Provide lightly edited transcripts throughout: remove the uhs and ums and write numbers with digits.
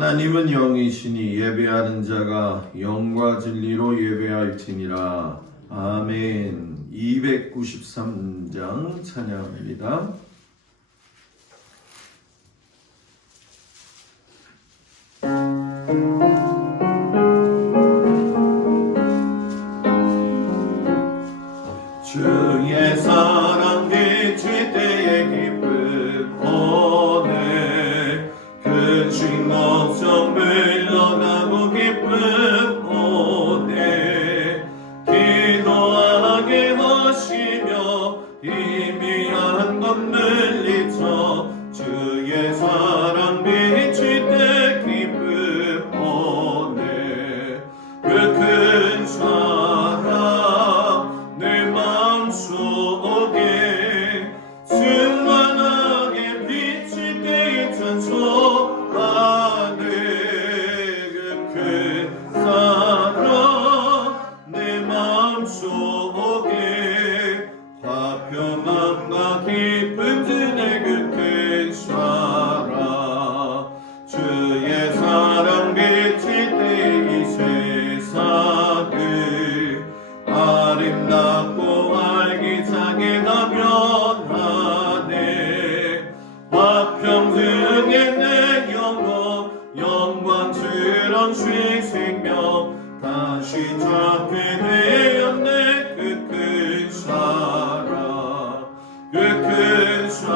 하나님은 영이시니 예배하는 자가 영과 진리로 예배할지니라. 아멘. 293장 찬양합니다. 주의 사랑 비칠 때의 기쁨 오늘 근심 걱정 물러가고 기쁨 오늘 기도하게 하시며 희미한 것 물리쳐 주의 사랑 비칠 때 기쁨 오늘 그 큰 사랑 내 마음속에 충만하게 비칠 때에 찬송하네. 그 큰 사랑 내 마음속에 화평함과 기쁨 주네. 그 큰 사랑 주의 사랑 비칠 때 이 세상을 아름답고 활기차게 다 변하네. 화평등의 내 영광스런 주의 생명 다시 잡게 되었네. 그 큰 사랑 그 큰 사랑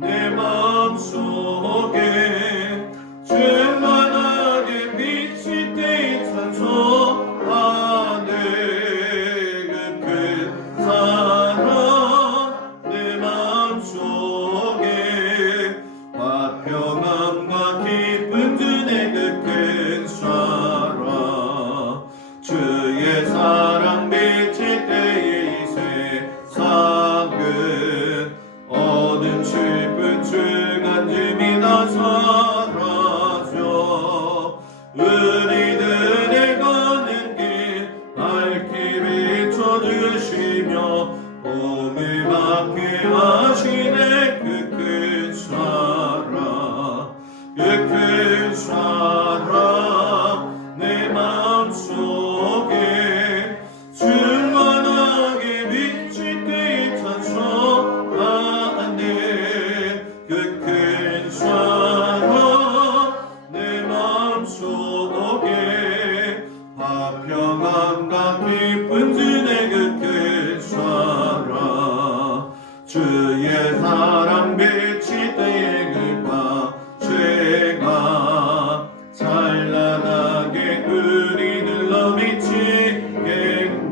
내 마음속에 충만하게 비칠 때 찬송하네. 그 큰 사랑 내 마음속에 화평함과 기쁨 주네. 그 큰 사랑 주의 사랑 비칠 때의 이 세상은 어둠 슬픈 중한짐이 다 사라져 우리들의 가는 길 밝게 비춰주시며 봄을 맞게 하시네. 그 큰 사랑 그 큰 사랑 내 마음속에 충만하게 비칠 때 찬송하네. 그 큰 사랑 내 마음속에 화평함과 기쁨 주네. 그 큰 사랑 주의 사랑 비칠 때의 글과 죄가 찬란하게 우리들로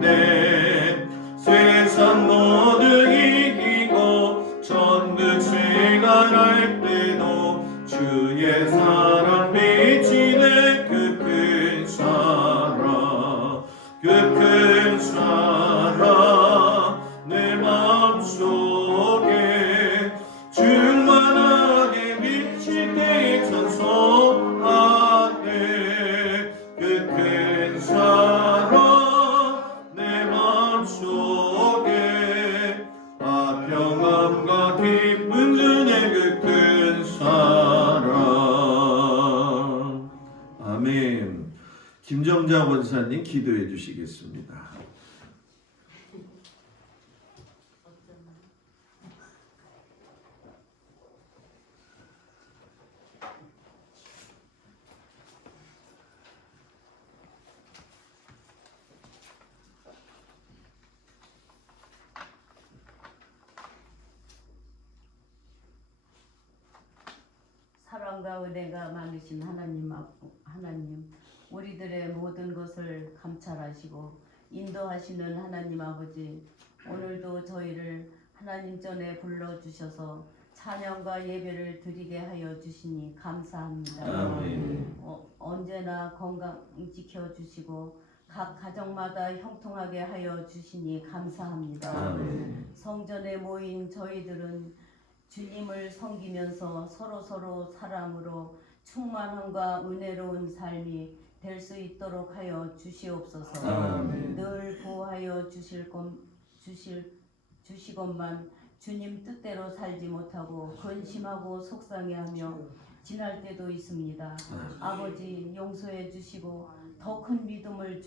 비치겠네. 세상 모두 이기고 천국 생활할 때도 주의 사랑 비치네. 그 큰 사랑 그 큰 사랑 내 마음속에 충만하게 비칠 때 찬송하네. 그 큰 사랑 내 마음속에 화평함과 기쁨 주네. 그 큰 사랑. 아멘. 김정자 원사님 기도해 주시겠습니다. 사랑과 은혜가 많으신 하나님, 우리들의 모든 것을 감찰하시고 인도하시는 하나님 아버지, 오늘도 저희를 하나님 전에 불러주셔서 찬양과 예배를 드리게 하여 주시니 감사합니다. 아멘. 언제나 건강 지켜주시고 각 가정마다 형통하게 하여 주시니 감사합니다. 아멘. 성전에 모인 저희들은 주님을 섬기면서 서로 사랑으로 충만함과 은혜로운 삶이 될 수 있도록 하여 주시옵소서. 아멘. 늘 보호하여 주시건만 주님 뜻대로 살지 못하고 근심하고 속상해하며 지날 때도 있습니다. 아버지 용서해 주시고 더 큰 믿음을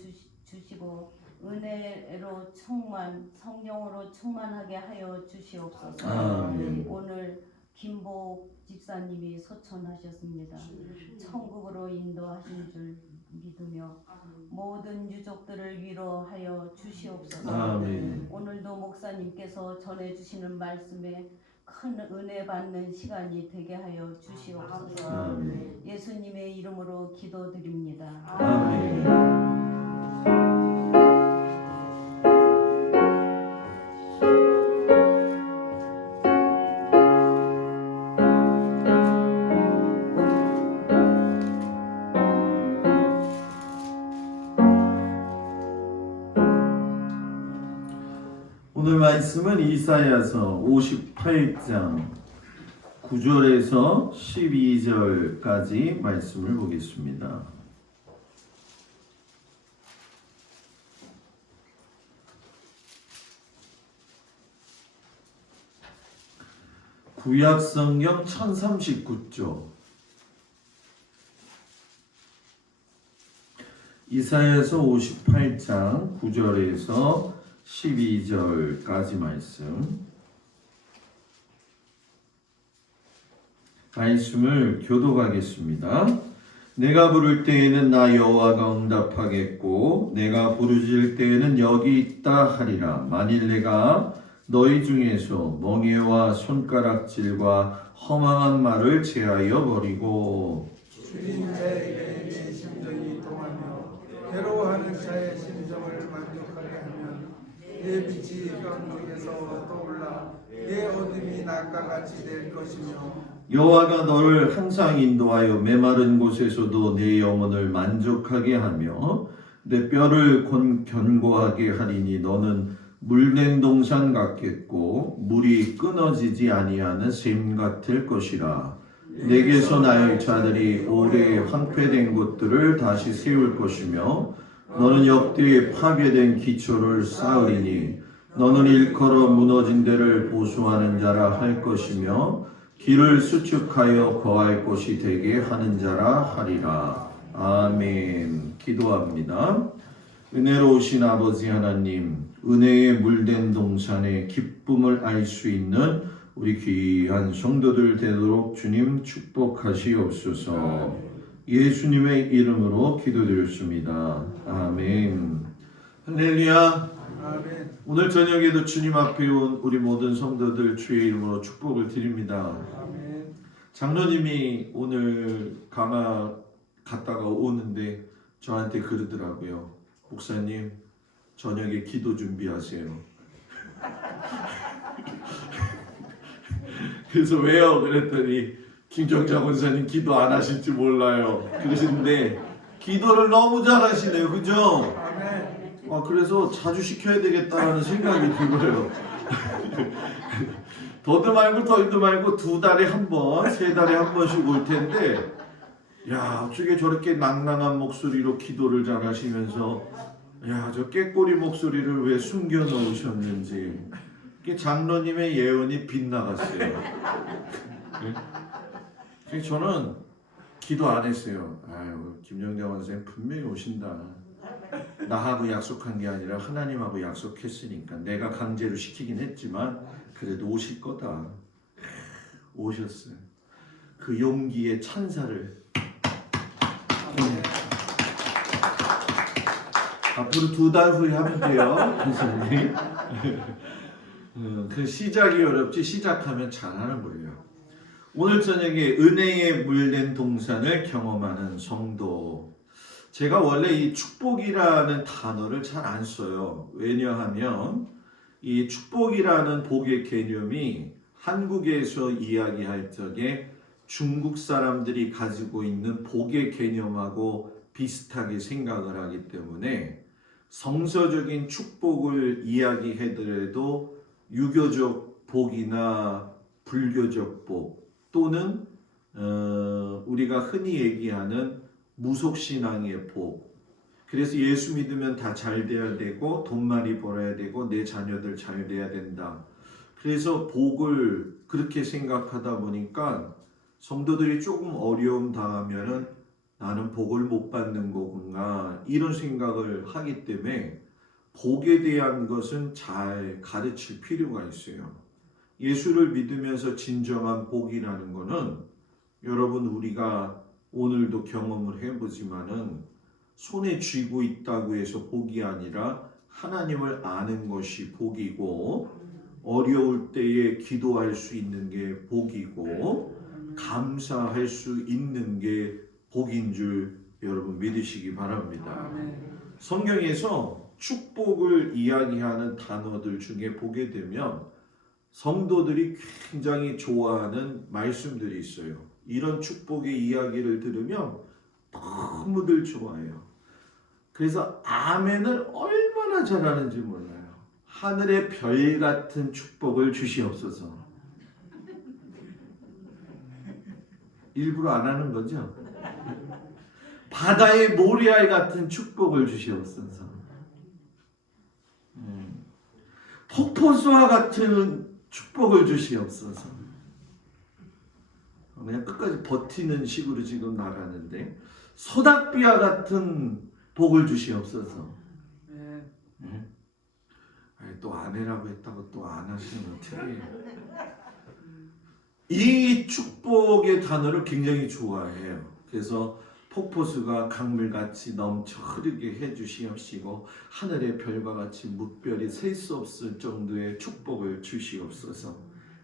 주시고 은혜로 성령으로 충만하게 하여 주시옵소서. 아멘. 오늘 김복 집사님이 소천하셨습니다. 천국으로 인도하신 줄 믿으며 모든 유족들을 위로하여 주시옵소서. 아멘. 오늘도 목사님께서 전해주시는 말씀에 큰 은혜 받는 시간이 되게 하여 주시옵소서. 아멘. 예수님의 이름으로 기도드립니다. 아멘. 오늘 말씀은 이사야서 58장 9절에서 12절까지 말씀을 보겠습니다. 구약성경 1039쪽 이사야서 58장 9절에서 12절까지 말씀을 교독하겠습니다. 내가 부를 때에는 나 여호와가 응답하겠고 내가 부르짖을 때에는 여기 있다 하리라. 만일 내가 너희 중에서 멍에와 손가락질과 허망한 말을 제하여 버리고 주인 자에게 내 심정이 통하며 괴로워하는 자의 심정을 만족하게 하면 내 빛이 현 중에서 떠올라 내 어둠이 낮과 같이 될 것이며 여호와가 너를 항상 인도하여 메마른 곳에서도 내 영혼을 만족하게 하며 내 뼈를 견고하게 하리니 너는 물된 동산 같겠고 물이 끊어지지 아니하는 샘 같을 것이라. 내게서 나의 자들이 오래 황폐된 곳들을 다시 세울 것이며 너는 역대에 파괴된 기초를 쌓으리니 너는 일컬어 무너진 데를 보수하는 자라 할 것이며 길을 수축하여 거할 곳이 되게 하는 자라 하리라. 아멘. 기도합니다. 은혜로우신 아버지 하나님, 은혜의 물된 동산의 기쁨을 알 수 있는 우리 귀한 성도들 되도록 주님 축복하시옵소서. 예수님의 이름으로 기도드렸습니다. 아멘. 할렐루야. 아멘. 오늘 저녁에도 주님 앞에 온 우리 모든 성도들 주의 이름으로 축복을 드립니다. 아멘. 장로님이 오늘 강화 갔다가 오는데 저한테 그러더라고요. 목사님, 저녁에 기도 준비하세요. 그래서 왜요? 그랬더니 김정자 권사님 기도 안 하실지 몰라요. 그러시는데 기도를 너무 잘하시네요. 그죠? 아멘. 그래서 자주 시켜야 되겠다는 생각이 들어요. 더도 말고 덜도 말고 2달에 한 번, 3달에 한 번씩 올 텐데, 야, 어떻게 저렇게 낭낭한 목소리로 기도를 잘 하시면서, 야, 저 깨꼬리 목소리를 왜 숨겨 놓으셨는지, 이게 장로님의 예언이 빗나갔어요. 네? 저는 기도 안 했어요. 아유, 김정자 원사님 분명히 오신다. 나하고 약속한 게 아니라 하나님하고 약속했으니까 내가 강제로 시키긴 했지만 그래도 오실 거다. 오셨어요. 그 용기의 찬사를 앞으로 2달 후에 하면 돼요, 선생님. 그 시작이 어렵지 시작하면 잘하는 거예요. 오늘 저녁에 은혜의 물된 동산을 경험하는 성도. 제가 원래 이 축복이라는 단어를 잘 안 써요. 왜냐하면 이 축복이라는 복의 개념이 한국에서 이야기할 적에 중국 사람들이 가지고 있는 복의 개념하고 비슷하게 생각을 하기 때문에 성서적인 축복을 이야기하더라도 유교적 복이나 불교적 복 또는 우리가 흔히 얘기하는 무속신앙의 복. 그래서 예수 믿으면 다 잘 돼야 되고 돈 많이 벌어야 되고 내 자녀들 잘 돼야 된다. 그래서 복을 그렇게 생각하다 보니까 성도들이 조금 어려움 당하면은 나는 복을 못 받는 거구나 이런 생각을 하기 때문에 복에 대한 것은 잘 가르칠 필요가 있어요. 예수를 믿으면서 진정한 복이라는 거는 여러분 우리가 오늘도 경험을 해보지만은 손에 쥐고 있다고 해서 복이 아니라 하나님을 아는 것이 복이고 어려울 때에 기도할 수 있는 게 복이고 감사할 수 있는 게 복인 줄 여러분 믿으시기 바랍니다. 성경에서 축복을 이야기하는 단어들 중에 보게 되면 성도들이 굉장히 좋아하는 말씀들이 있어요. 이런 축복의 이야기를 들으면 너무들 좋아해요. 그래서 아멘을 얼마나 잘하는지 몰라요. 하늘의 별 같은 축복을 주시옵소서. 일부러 안 하는 거죠? 바다의 모래알 같은 축복을 주시옵소서. 폭포수와 같은 축복을 주시옵소서. 그냥 끝까지 버티는 식으로 지금 나가는데 소닥비와 같은 복을 주시옵소서. 아니, 또 안 해라고 했다고 또 안 하시면 어떡해. 이 축복의 단어를 굉장히 좋아해요. 그래서 폭포수가 강물같이 넘쳐 흐르게 해주시옵시고 하늘의 별과 같이 무별이 셀 수 없을 정도의 축복을 주시옵소서.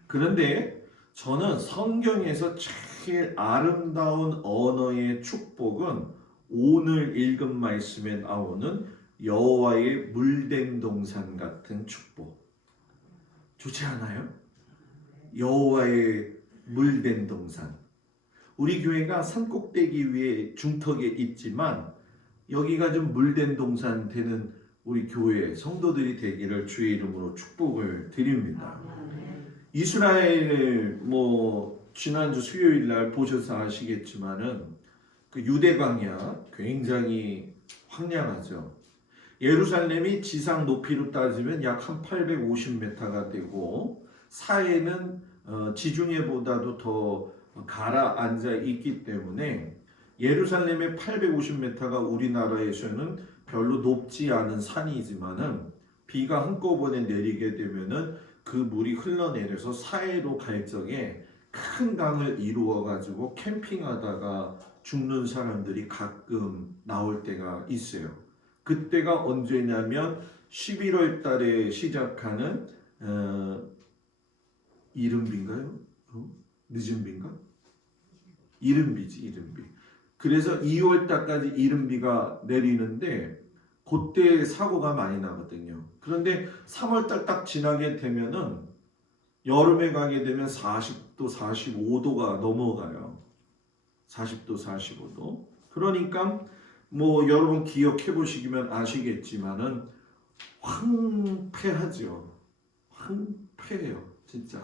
그런데 저는 성경에서 제일 아름다운 언어의 축복은 오늘 읽은 말씀에 나오는 여호와의 물된 동산 같은 축복. 좋지 않아요? 여호와의 물된 동산. 우리 교회가 산꼭대기 위에 중턱에 있지만 여기가 좀 물된 동산 되는 우리 교회 성도들이 되기를 주의 이름으로 축복을 드립니다. 이스라엘을 지난주 수요일 날 보셔서 아시겠지만은 그 유대 광야 굉장히 황량하죠. 예루살렘이 지상 높이로 따지면 약 한 850m가 되고 사해는 지중해보다도 더 가라앉아 있기 때문에 예루살렘의 850m가 우리나라에서는 별로 높지 않은 산이지만은 비가 한꺼번에 내리게 되면은 그 물이 흘러내려서 사해로 갈 적에 큰 강을 이루어 가지고 캠핑하다가 죽는 사람들이 가끔 나올 때가 있어요. 그때가 언제냐면 11월 달에 시작하는 이른비인가요? 늦은비인가? 이른비지, 이른비. 그래서 2월 달까지 이른비가 내리는데 그때 사고가 많이 나거든요. 그런데 3월 달 딱 지나게 되면은 여름에 가게 되면 40도, 45도가 넘어가요. 40도, 45도. 그러니까 여러분 기억해 보시면 아시겠지만은 황폐하죠. 황폐해요, 진짜.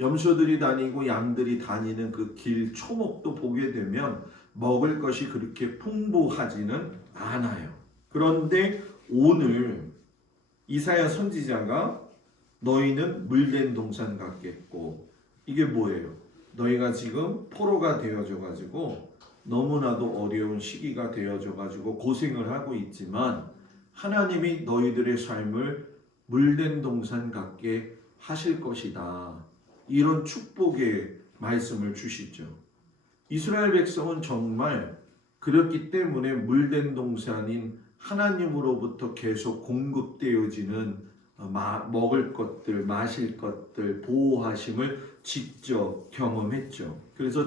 염소들이 다니고 양들이 다니는 그 길 초목도 보게 되면 먹을 것이 그렇게 풍부하지는 않아요. 그런데 오늘 이사야 선지자가 너희는 물된 동산 같겠고, 이게 뭐예요? 너희가 지금 포로가 되어져 가지고 너무나도 어려운 시기가 되어져 가지고 고생을 하고 있지만 하나님이 너희들의 삶을 물된 동산 같게 하실 것이다. 이런 축복의 말씀을 주시죠. 이스라엘 백성은 정말 그렇기 때문에 물된 동산인 하나님으로부터 계속 공급되어지는 먹을 것들, 마실 것들, 보호하심을 직접 경험했죠. 그래서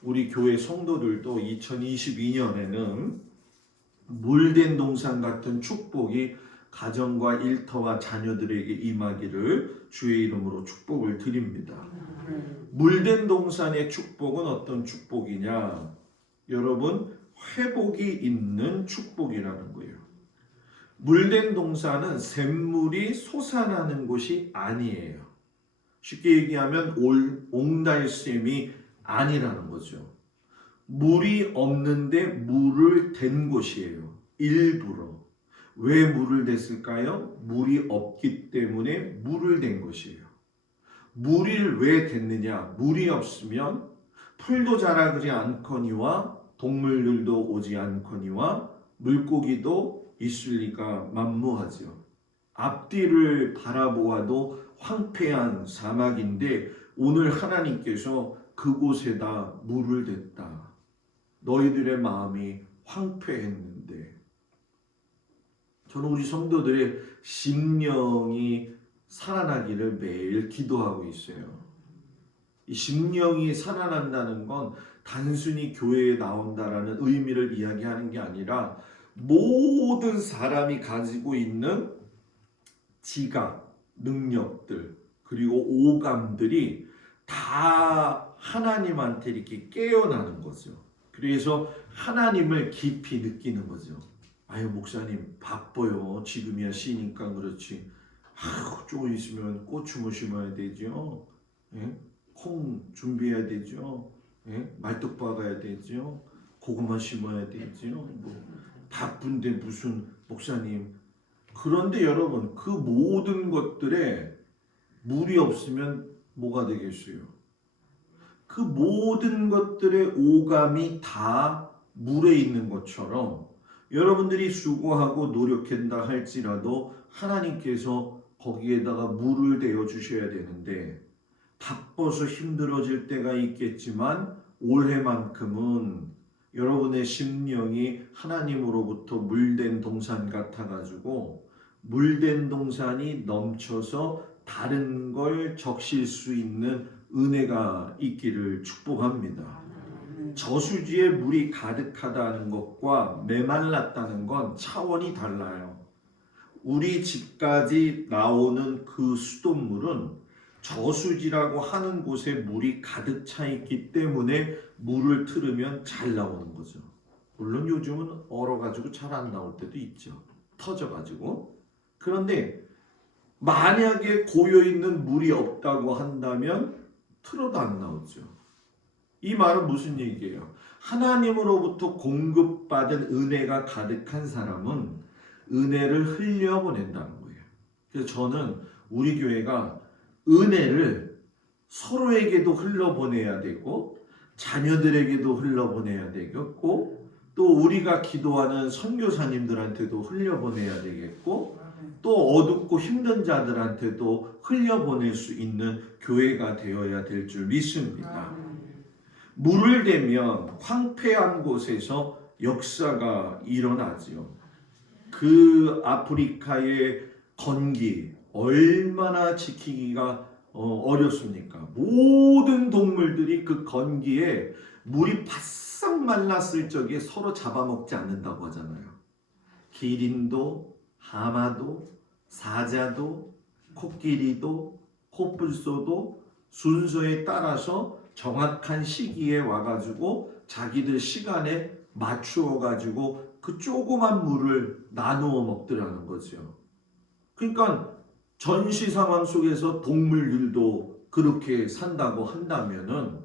우리 교회 성도들도 2022년에는 물된 동산 같은 축복이 가정과 일터와 자녀들에게 임하기를 주의 이름으로 축복을 드립니다. 물된 동산의 축복은 어떤 축복이냐? 여러분, 회복이 있는 축복이라는 거예요. 물된 동산은 샘물이 솟아나는 곳이 아니에요. 쉽게 얘기하면 옹달샘이 아니라는 거죠. 물이 없는데 물을 댄 곳이에요. 일부러. 왜 물을 댔을까요? 물이 없기 때문에 물을 댄 것이에요. 물이 왜 됐느냐? 물이 없으면 풀도 자라지 않거니와 동물들도 오지 않거니와 물고기도 있을 리가 만무하지요. 앞뒤를 바라보아도 황폐한 사막인데 오늘 하나님께서 그곳에다 물을 댔다. 너희들의 마음이 황폐했는데. 저는 우리 성도들의 심령이 살아나기를 매일 기도하고 있어요. 이 심령이 살아난다는 건 단순히 교회에 나온다라는 의미를 이야기하는 게 아니라 모든 사람이 가지고 있는 지각, 능력들, 그리고 오감들이 다 하나님한테 이렇게 깨어나는 거죠. 그래서 하나님을 깊이 느끼는 거죠. 아유, 목사님 바빠요. 지금이야 쉬니까 그렇지. 조금 있으면 고추 뭐 심어야 되죠. 예? 콩 준비해야 되죠. 예? 말뚝 박아야 되죠. 고구마 심어야 되죠. 뭐 바쁜데 무슨 목사님. 그런데 여러분, 그 모든 것들에 물이 없으면 뭐가 되겠어요? 그 모든 것들의 오감이 다 물에 있는 것처럼 여러분들이 수고하고 노력한다 할지라도 하나님께서 거기에다가 물을 대어 주셔야 되는데, 바빠서 힘들어질 때가 있겠지만 올해만큼은 여러분의 심령이 하나님으로부터 물된 동산 같아가지고 물된 동산이 넘쳐서 다른 걸 적실 수 있는 은혜가 있기를 축복합니다. 저수지에 물이 가득하다는 것과 메말랐다는 건 차원이 달라요. 우리 집까지 나오는 그 수돗물은 저수지라고 하는 곳에 물이 가득 차 있기 때문에 물을 틀으면 잘 나오는 거죠. 물론 요즘은 얼어가지고 잘 안 나올 때도 있죠. 터져가지고. 그런데 만약에 고여있는 물이 없다고 한다면 틀어도 안 나오죠. 이 말은 무슨 얘기예요? 하나님으로부터 공급받은 은혜가 가득한 사람은 은혜를 흘려보낸다는 거예요. 그래서 저는 우리 교회가 은혜를 서로에게도 흘려보내야 되고 자녀들에게도 흘려보내야 되겠고 또 우리가 기도하는 선교사님들한테도 흘려보내야 되겠고 또 어둡고 힘든 자들한테도 흘려보낼 수 있는 교회가 되어야 될 줄 믿습니다. 물을 대면 황폐한 곳에서 역사가 일어나지요. 그 아프리카의 건기 얼마나 지키기가 어렵습니까? 모든 동물들이 그 건기에 물이 바싹 말랐을 적에 서로 잡아먹지 않는다고 하잖아요. 기린도, 하마도, 사자도, 코끼리도, 코뿔소도 순서에 따라서 정확한 시기에 와가지고 자기들 시간에 맞추어가지고 그 조그만 물을 나누어 먹더라는 거죠. 그러니까 전시 상황 속에서 동물들도 그렇게 산다고 한다면은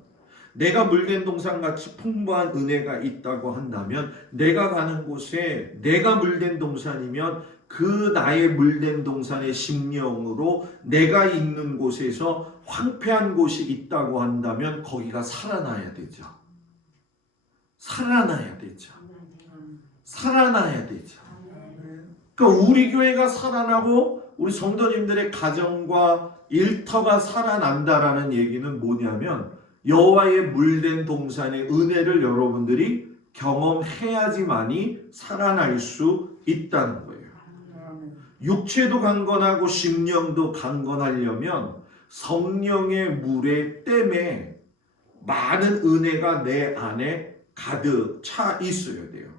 내가 물된 동산같이 풍부한 은혜가 있다고 한다면 내가 가는 곳에 내가 물된 동산이면 그 나의 물된 동산의 심령으로 내가 있는 곳에서 황폐한 곳이 있다고 한다면 거기가 살아나야 되죠. 살아나야 되죠. 살아나야 되죠. 그러니까 우리 교회가 살아나고 우리 성도님들의 가정과 일터가 살아난다라는 얘기는 뭐냐면 여호와의 물된 동산의 은혜를 여러분들이 경험해야지만이 살아날 수 있다는 거예요. 육체도 강건하고 심령도 강건하려면 성령의 물의 댐에 많은 은혜가 내 안에 가득 차 있어야 돼요.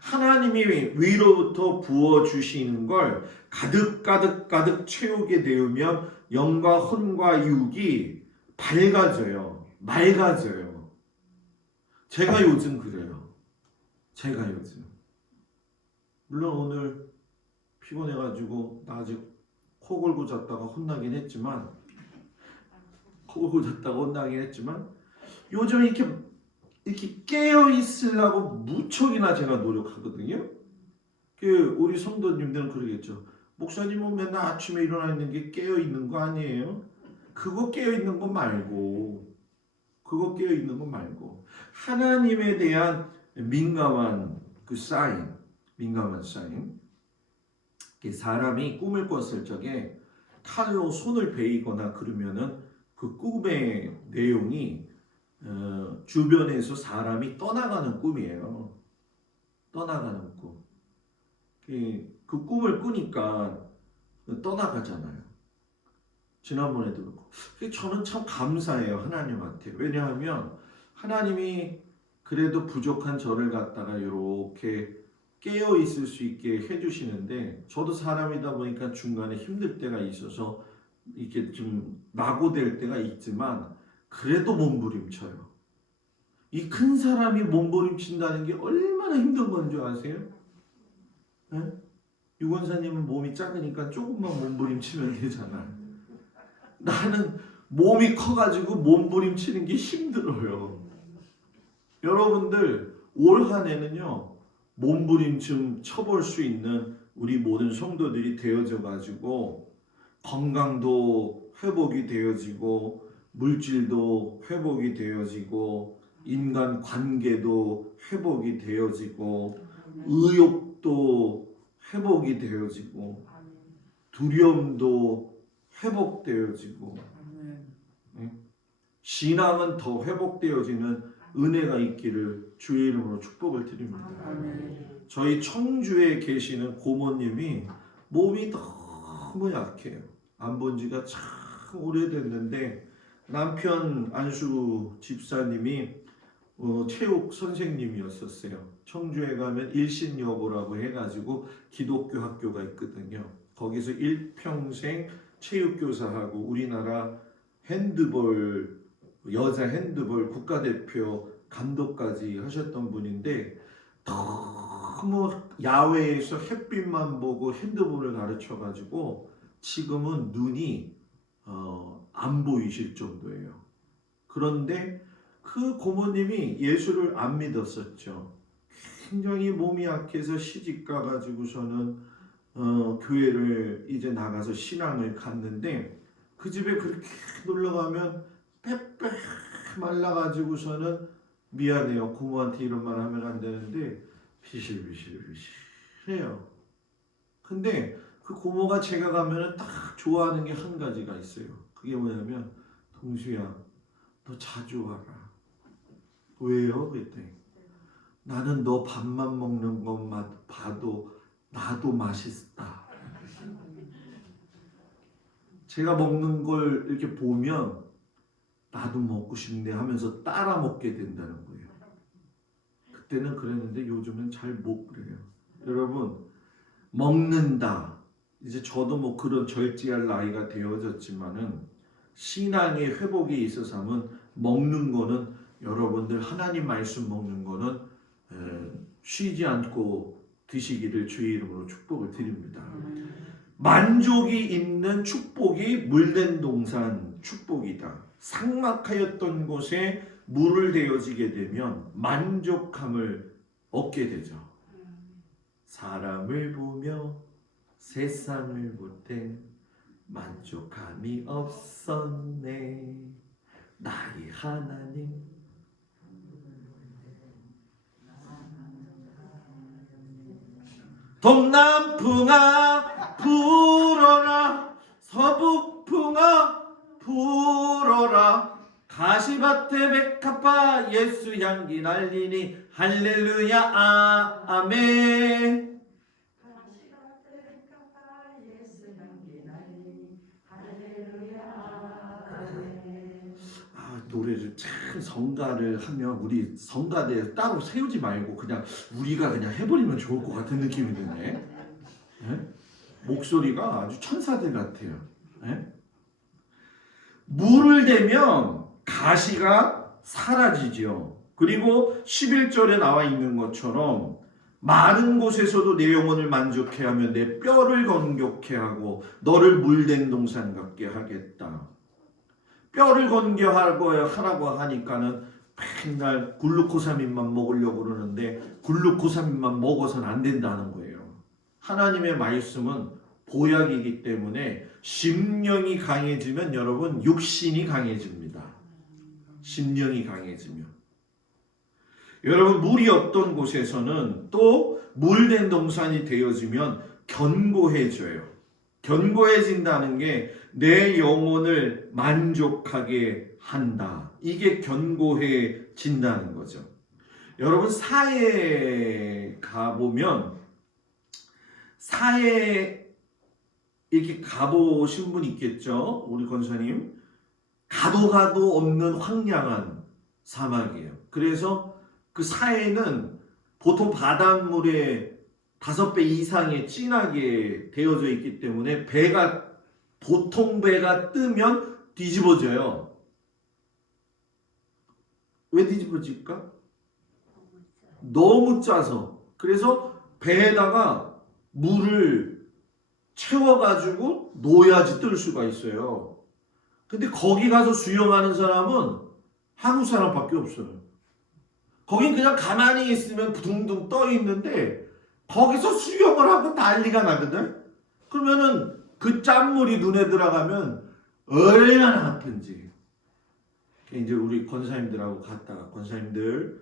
하나님이 위로부터 부어주시는 걸 가득 채우게 되면 영과 혼과 육이 밝아져요. 맑아져요. 제가 요즘 그래요. 제가 요즘. 물론 오늘 피곤해가지고 나 아직 코 골고 잤다가 혼나긴 했지만 요즘 이렇게 깨어 있으려고 무척이나 제가 노력하거든요. 우리 성도님들은 그러겠죠. 목사님은 맨날 아침에 일어나 있는 게 깨어 있는 거 아니에요? 그거 깨어 있는 거 말고, 그거 깨어 있는 거 말고 하나님에 대한 민감한 그 사인, 민감한 사인. 사람이 꿈을 꿨을 적에 칼로 손을 베이거나 그러면은 그 꿈의 내용이 주변에서 사람이 떠나가는 꿈이에요. 떠나가는 꿈. 그 꿈을 꾸니까 떠나가잖아요. 지난번에도 그렇고. 저는 참 감사해요, 하나님한테. 왜냐하면 하나님이 그래도 부족한 저를 갖다가 이렇게 깨어 있을 수 있게 해주시는데, 저도 사람이다 보니까 중간에 힘들 때가 있어서 이렇게 좀 낙오될 때가 있지만 그래도 몸부림쳐요. 이 큰 사람이 몸부림친다는 게 얼마나 힘든 건 줄 아세요? 네? 유권사님은 몸이 작으니까 조금만 몸부림치면 되잖아요. 나는 몸이 커가지고 몸부림치는 게 힘들어요. 여러분들 올 한 해는요, 몸부림침 쳐볼 수 있는 우리 모든 성도들이 되어져 가지고 건강도 회복이 되어지고 물질도 회복이 되어지고 인간 관계도 회복이 되어지고 의욕도 회복이 되어지고 두려움도 회복되어지고 신앙은 더 회복되어지는 은혜가 있기를 주의 이름으로 축복을 드립니다. 저희 청주에 계시는 고모님이 몸이 너무 약해요. 안 본 지가 참 오래됐는데 남편 안수 집사님이 체육 선생님이었었어요. 청주에 가면 일신여고라고 해가지고 기독교 학교가 있거든요. 거기서 일평생 체육교사하고 우리나라 핸드볼, 여자 핸드볼 국가대표 감독까지 하셨던 분인데 너무 야외에서 햇빛만 보고 핸드볼을 가르쳐가지고 지금은 눈이 안 보이실 정도예요. 그런데 그 고모님이 예수를 안 믿었었죠. 굉장히 몸이 약해서 시집 가가지고서는 교회를 이제 나가서 신앙을 갔는데 그 집에 그렇게 놀러가면 빼빼 말라가지고서는 미안해요. 고모한테 이런 말 하면 안 되는데 비실비실해요. 근데 그 고모가 제가 가면은 딱 좋아하는 게 한 가지가 있어요. 그게 뭐냐면 동수야, 너 자주 와라. 왜요? 그랬더니 나는 너 밥만 먹는 것만 봐도 나도 맛있다. 제가 먹는 걸 이렇게 보면 나도 먹고 싶네 하면서 따라 먹게 된다는 거예요. 그때는 그랬는데 요즘은 잘 못 그래요. 여러분, 먹는다. 이제 저도 뭐 그런 절제할 나이가 되어졌지만은 신앙의 회복에 있어서 하면 먹는 거는 여러분들 하나님 말씀 먹는 거는 쉬지 않고 드시기를 주의 이름으로 축복을 드립니다. 만족이 있는 축복이 물된 동산 축복이다. 삭막하였던 곳에 물을 대어지게 되면 만족함을 얻게 되죠. 사람을 보며 세상을 볼때 만족함이 없었네. 나의 하나님. 동남풍아 불어라, 서북풍아 불어라, 가시밭에 백합화 예수 향기 날리니 할렐루야 아멘. 노래를 참 성가를 하면 우리 성가대에 따로 세우지 말고 그냥 우리가 그냥 해버리면 좋을 것 같은 느낌이 드네. 네? 목소리가 아주 천사들 같아요. 네? 물을 대면 가시가 사라지죠. 그리고 11절에 나와 있는 것처럼 많은 곳에서도 내 영혼을 만족해 하며 내 뼈를 건격해 하고 너를 물된 동산 같게 하겠다. 뼈를 건겨하라고 하니까는 맨날 글루코사민만 먹으려고 그러는데 글루코사민만 먹어서는 안 된다는 거예요. 하나님의 말씀은 보약이기 때문에 심령이 강해지면 여러분 육신이 강해집니다. 심령이 강해지면. 여러분 물이 없던 곳에서는 또 물된 동산이 되어지면 견고해져요. 견고해진다는 게 내 영혼을 만족하게 한다. 이게 견고해진다는 거죠. 여러분 사회에 가보면 사회에 이렇게 가보신 분 있겠죠? 우리 권사님. 가도 없는 황량한 사막이에요. 그래서 그 사해는 보통 바닷물의 5배 이상의 진하게 되어져 있기 때문에 보통 배가 뜨면 뒤집어져요. 왜 뒤집어질까? 너무 짜서. 그래서 배에다가 물을 채워가지고 놓아야지 뜰 수가 있어요. 근데 거기 가서 수영하는 사람은 한국 사람밖에 없어요. 거긴 그냥 가만히 있으면 둥둥 떠 있는데 거기서 수영을 하고 난리가 나거든. 그러면은 그 짠물이 눈에 들어가면 얼마나 아픈지. 이제 우리 권사님들하고 갔다가 권사님들,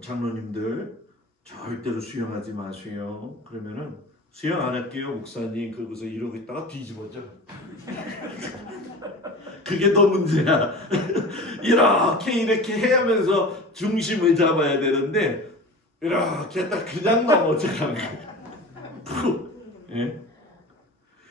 장로님들 절대로 수영하지 마세요. 그러면은 수영 안 할게요 목사님. 그러고서 이러고 있다가 뒤집어져. 그게 더 문제야. 이렇게 해야면서 중심을 잡아야 되는데 이렇게 했다 그냥 넘어져가는 거야. 예?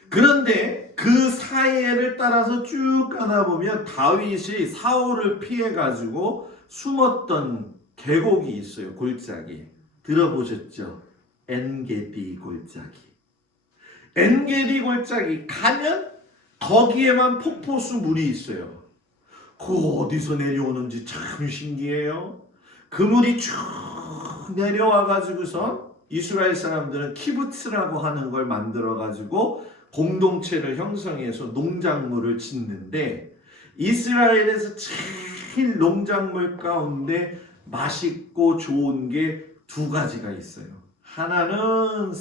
그런데 그 사이를 따라서 쭉 가다보면 다윗이 사울을 피해가지고 숨었던 계곡이 있어요. 골짜기. 들어보셨죠? 엔게디 골짜기. 엔게디 골짜기 가면 거기에만 폭포수 물이 있어요. 그거 어디서 내려오는지 참 신기해요. 그 물이 쭉 내려와가지고서 이스라엘 사람들은 키부츠라고 하는 걸 만들어가지고 공동체를 형성해서 농작물을 짓는데 이스라엘에서 제일 농작물 가운데 맛있고 좋은 게 2가지가 있어요. 하나는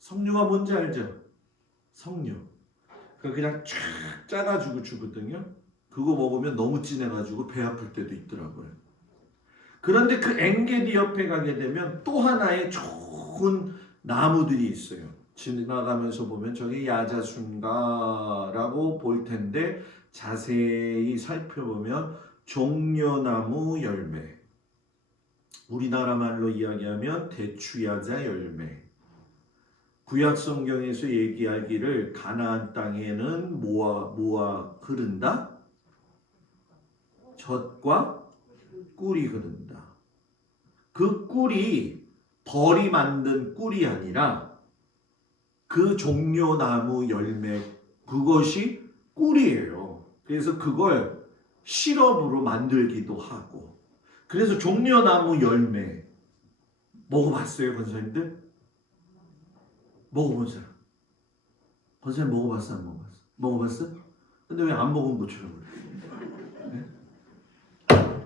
석류가 뭔지 알죠? 석류. 그냥 쫙 짜가지고 주거든요. 그거 먹으면 너무 진해가지고 배 아플 때도 있더라고요. 그런데 그 엔게디 옆에 가게 되면 또 하나의 좋은 나무들이 있어요. 지나가면서 보면 저기 야자순가라고 볼 텐데 자세히 살펴보면 종려나무 열매. 우리나라 말로 이야기하면 대추야자 열매. 구약 성경에서 얘기하기를 가나안 땅에는 뭐가 흐른다? 젖과 꿀이 흐른다. 그 꿀이 벌이 만든 꿀이 아니라 그 종려나무 열매 그것이 꿀이에요. 그래서 그걸 시럽으로 만들기도 하고. 그래서 종려나무 열매 먹어봤어요, 권사님들? 먹어본 사람? 권사님 먹어봤어, 안 먹어봤어? 먹어봤어? 근데 왜 안 먹은 것처럼 그래? 네?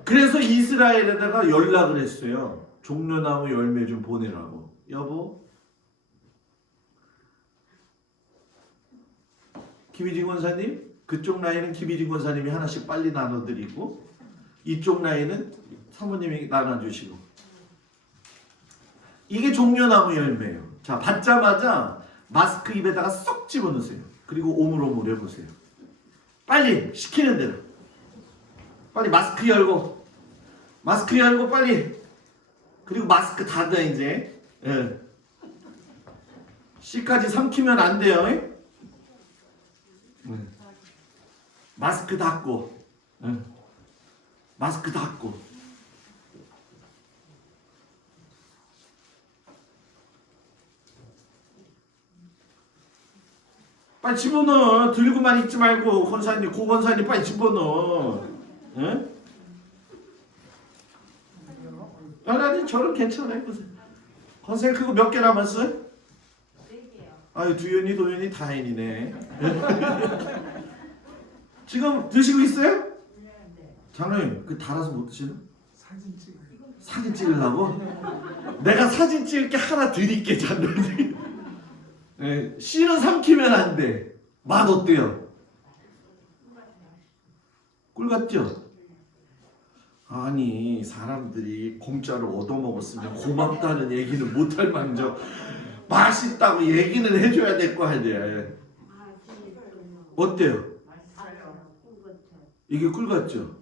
그래서 이스라엘에다가 연락을 했어요. 종려나무 열매 좀 보내라고. 여보, 김희진 권사님, 그쪽 라인은 김희진 권사님이 하나씩 빨리 나눠드리고 이쪽 라인은 사모님이 나눠주시고. 이게 종려나무 열매예요. 자, 받자마자 마스크 입에다가 쏙 집어넣으세요. 그리고 오물오물 해보세요. 빨리 시키는 대로. 빨리 마스크 열고 빨리. 그리고 마스크 닫아 이제. 예. C까지 삼키면 안 돼요. 예? 마스크 닫고. 예. 마스크 닫고. 빨리 집어넣어. 들고만 있지 말고 권사님, 고권사님 빨리 집어넣어. 응? 아니 저는 괜찮아요. 권사님 그거 몇 개 남았어요? 4개요. 아유 두연이, 도연이, 다행이네. 지금 드시고 있어요? 네. 장로님 그 달아서 못 드시나? 사진 찍어요. 사진 찍으려고? 내가 사진 찍을 게 하나 드릴게 잔들지. 네, 씨는 삼키면 안 돼. 맛 어때요? 꿀 같죠? 아니 사람들이 공짜로 얻어먹었으면 고맙다는 얘기는 못할 망정 맛있다고 얘기는 해줘야 될 거 아니야. 어때요? 이게 꿀 같죠?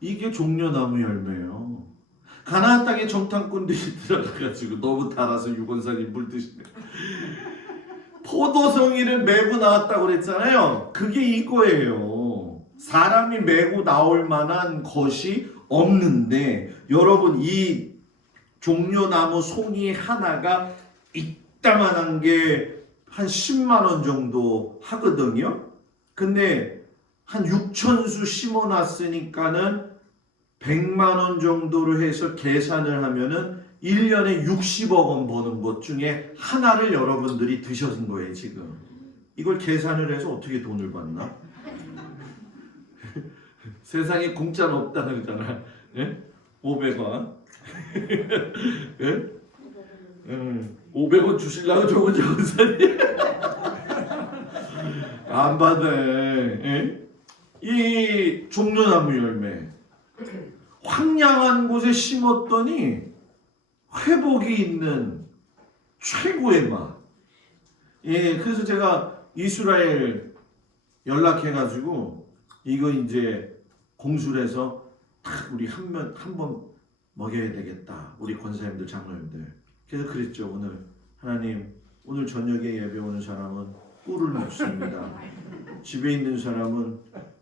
이게 종려나무 열매예요. 가나안 땅에 정탐꾼들이 들어가가지고 너무 달아서 유건사님 물드시네. 포도송이를 메고 나왔다고 그랬잖아요. 그게 이거예요. 사람이 메고 나올 만한 것이 없는데 여러분 이 종려나무 송이 하나가 이따만한 게 한 10만 원 정도 하거든요. 근데 한 6천수 심어놨으니까는 100만 원 정도로 해서 계산을 하면은 1년에 60억 원 버는 것 중에 하나를 여러분들이 드셨은 거예요 지금. 이걸 계산을 해서 어떻게 돈을 받나? 세상에 공짜는 없다는 거잖아. 예? 500원. 예? 500원 주실라고 좋은 정사님. 안 받아. 예? 이 종려나무 열매. 황량한 곳에 심었더니 회복이 있는 최고의 맛. 예, 그래서 제가 이스라엘 연락해가지고 이거 이제 공술해서 우리 한 번 먹여야 되겠다. 우리 권사님들 장로님들. 그래서 그랬죠. 오늘 하나님 오늘 저녁에 예배 오는 사람은 꿀을 먹습니다. 집에 있는 사람은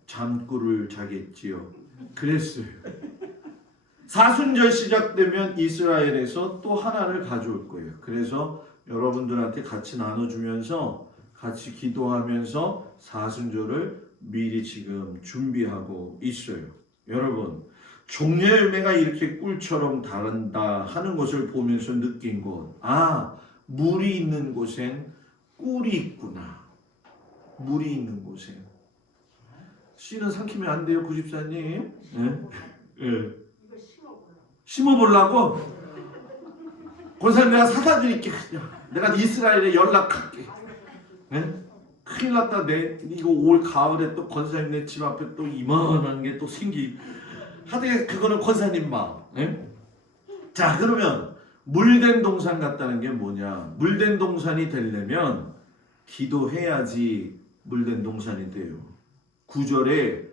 잠꿀을 자겠지요. 그랬어요. 사순절 시작되면 이스라엘에서 또 하나를 가져올 거예요. 그래서 여러분들한테 같이 나눠주면서 같이 기도하면서 사순절을 미리 지금 준비하고 있어요. 여러분 종려 열매가 이렇게 꿀처럼 다른다 하는 것을 보면서 느낀 것. 아, 물이 있는 곳엔 꿀이 있구나. 물이 있는 곳엔. 씨는 삼키면 안 돼요, 구집사님. 예? 예. 심어보려고? 권사님 내가 사다 드릴게. 내가 이스라엘에 연락할게. 예? 큰일 났다. 이거 올 가을에 또 권사님 내 집 앞에 또 이만한 게 또 생기. 하여튼 그거는 권사님 마음. 예? 자 그러면 물된 동산 같다는 게 뭐냐? 물된 동산이 되려면 기도해야지 물된 동산이 돼요. 9절에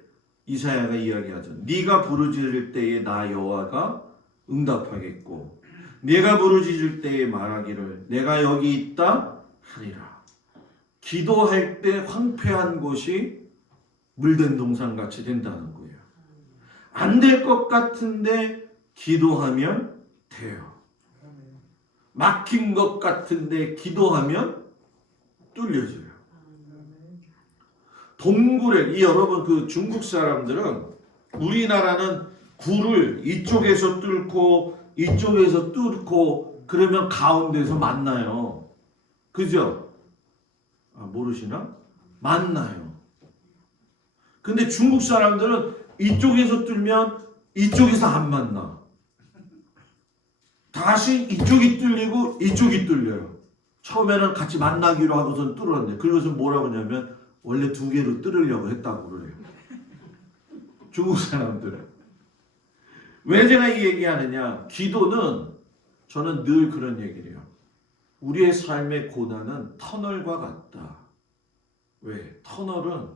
이사야가 이야기하죠. 네가 부르짖을 때에 나 여호와가 응답하겠고 네가 부르짖을 때에 말하기를 내가 여기 있다 하리라. 기도할 때 황폐한 곳이 물된 동산같이 된다는 거예요. 안 될 것 같은데 기도하면 돼요. 막힌 것 같은데 기도하면 뚫려져요. 동굴에 이 여러분 그 중국 사람들은 우리나라는 굴을 이쪽에서 뚫고 이쪽에서 뚫고 그러면 가운데서 만나요. 그죠? 아, 모르시나? 만나요. 근데 중국 사람들은 이쪽에서 뚫면 이쪽에서 안 만나. 다시 이쪽이 뚫리고 이쪽이 뚫려요. 처음에는 같이 만나기로 하고선 뚫었는데 그것은 뭐라고 하냐면 원래 두 개로 뚫으려고 했다고 그래요. 중국 사람들은. 왜 제가 이 얘기하느냐? 기도는 저는 늘 그런 얘기를 해요. 우리의 삶의 고난은 터널과 같다. 왜? 터널은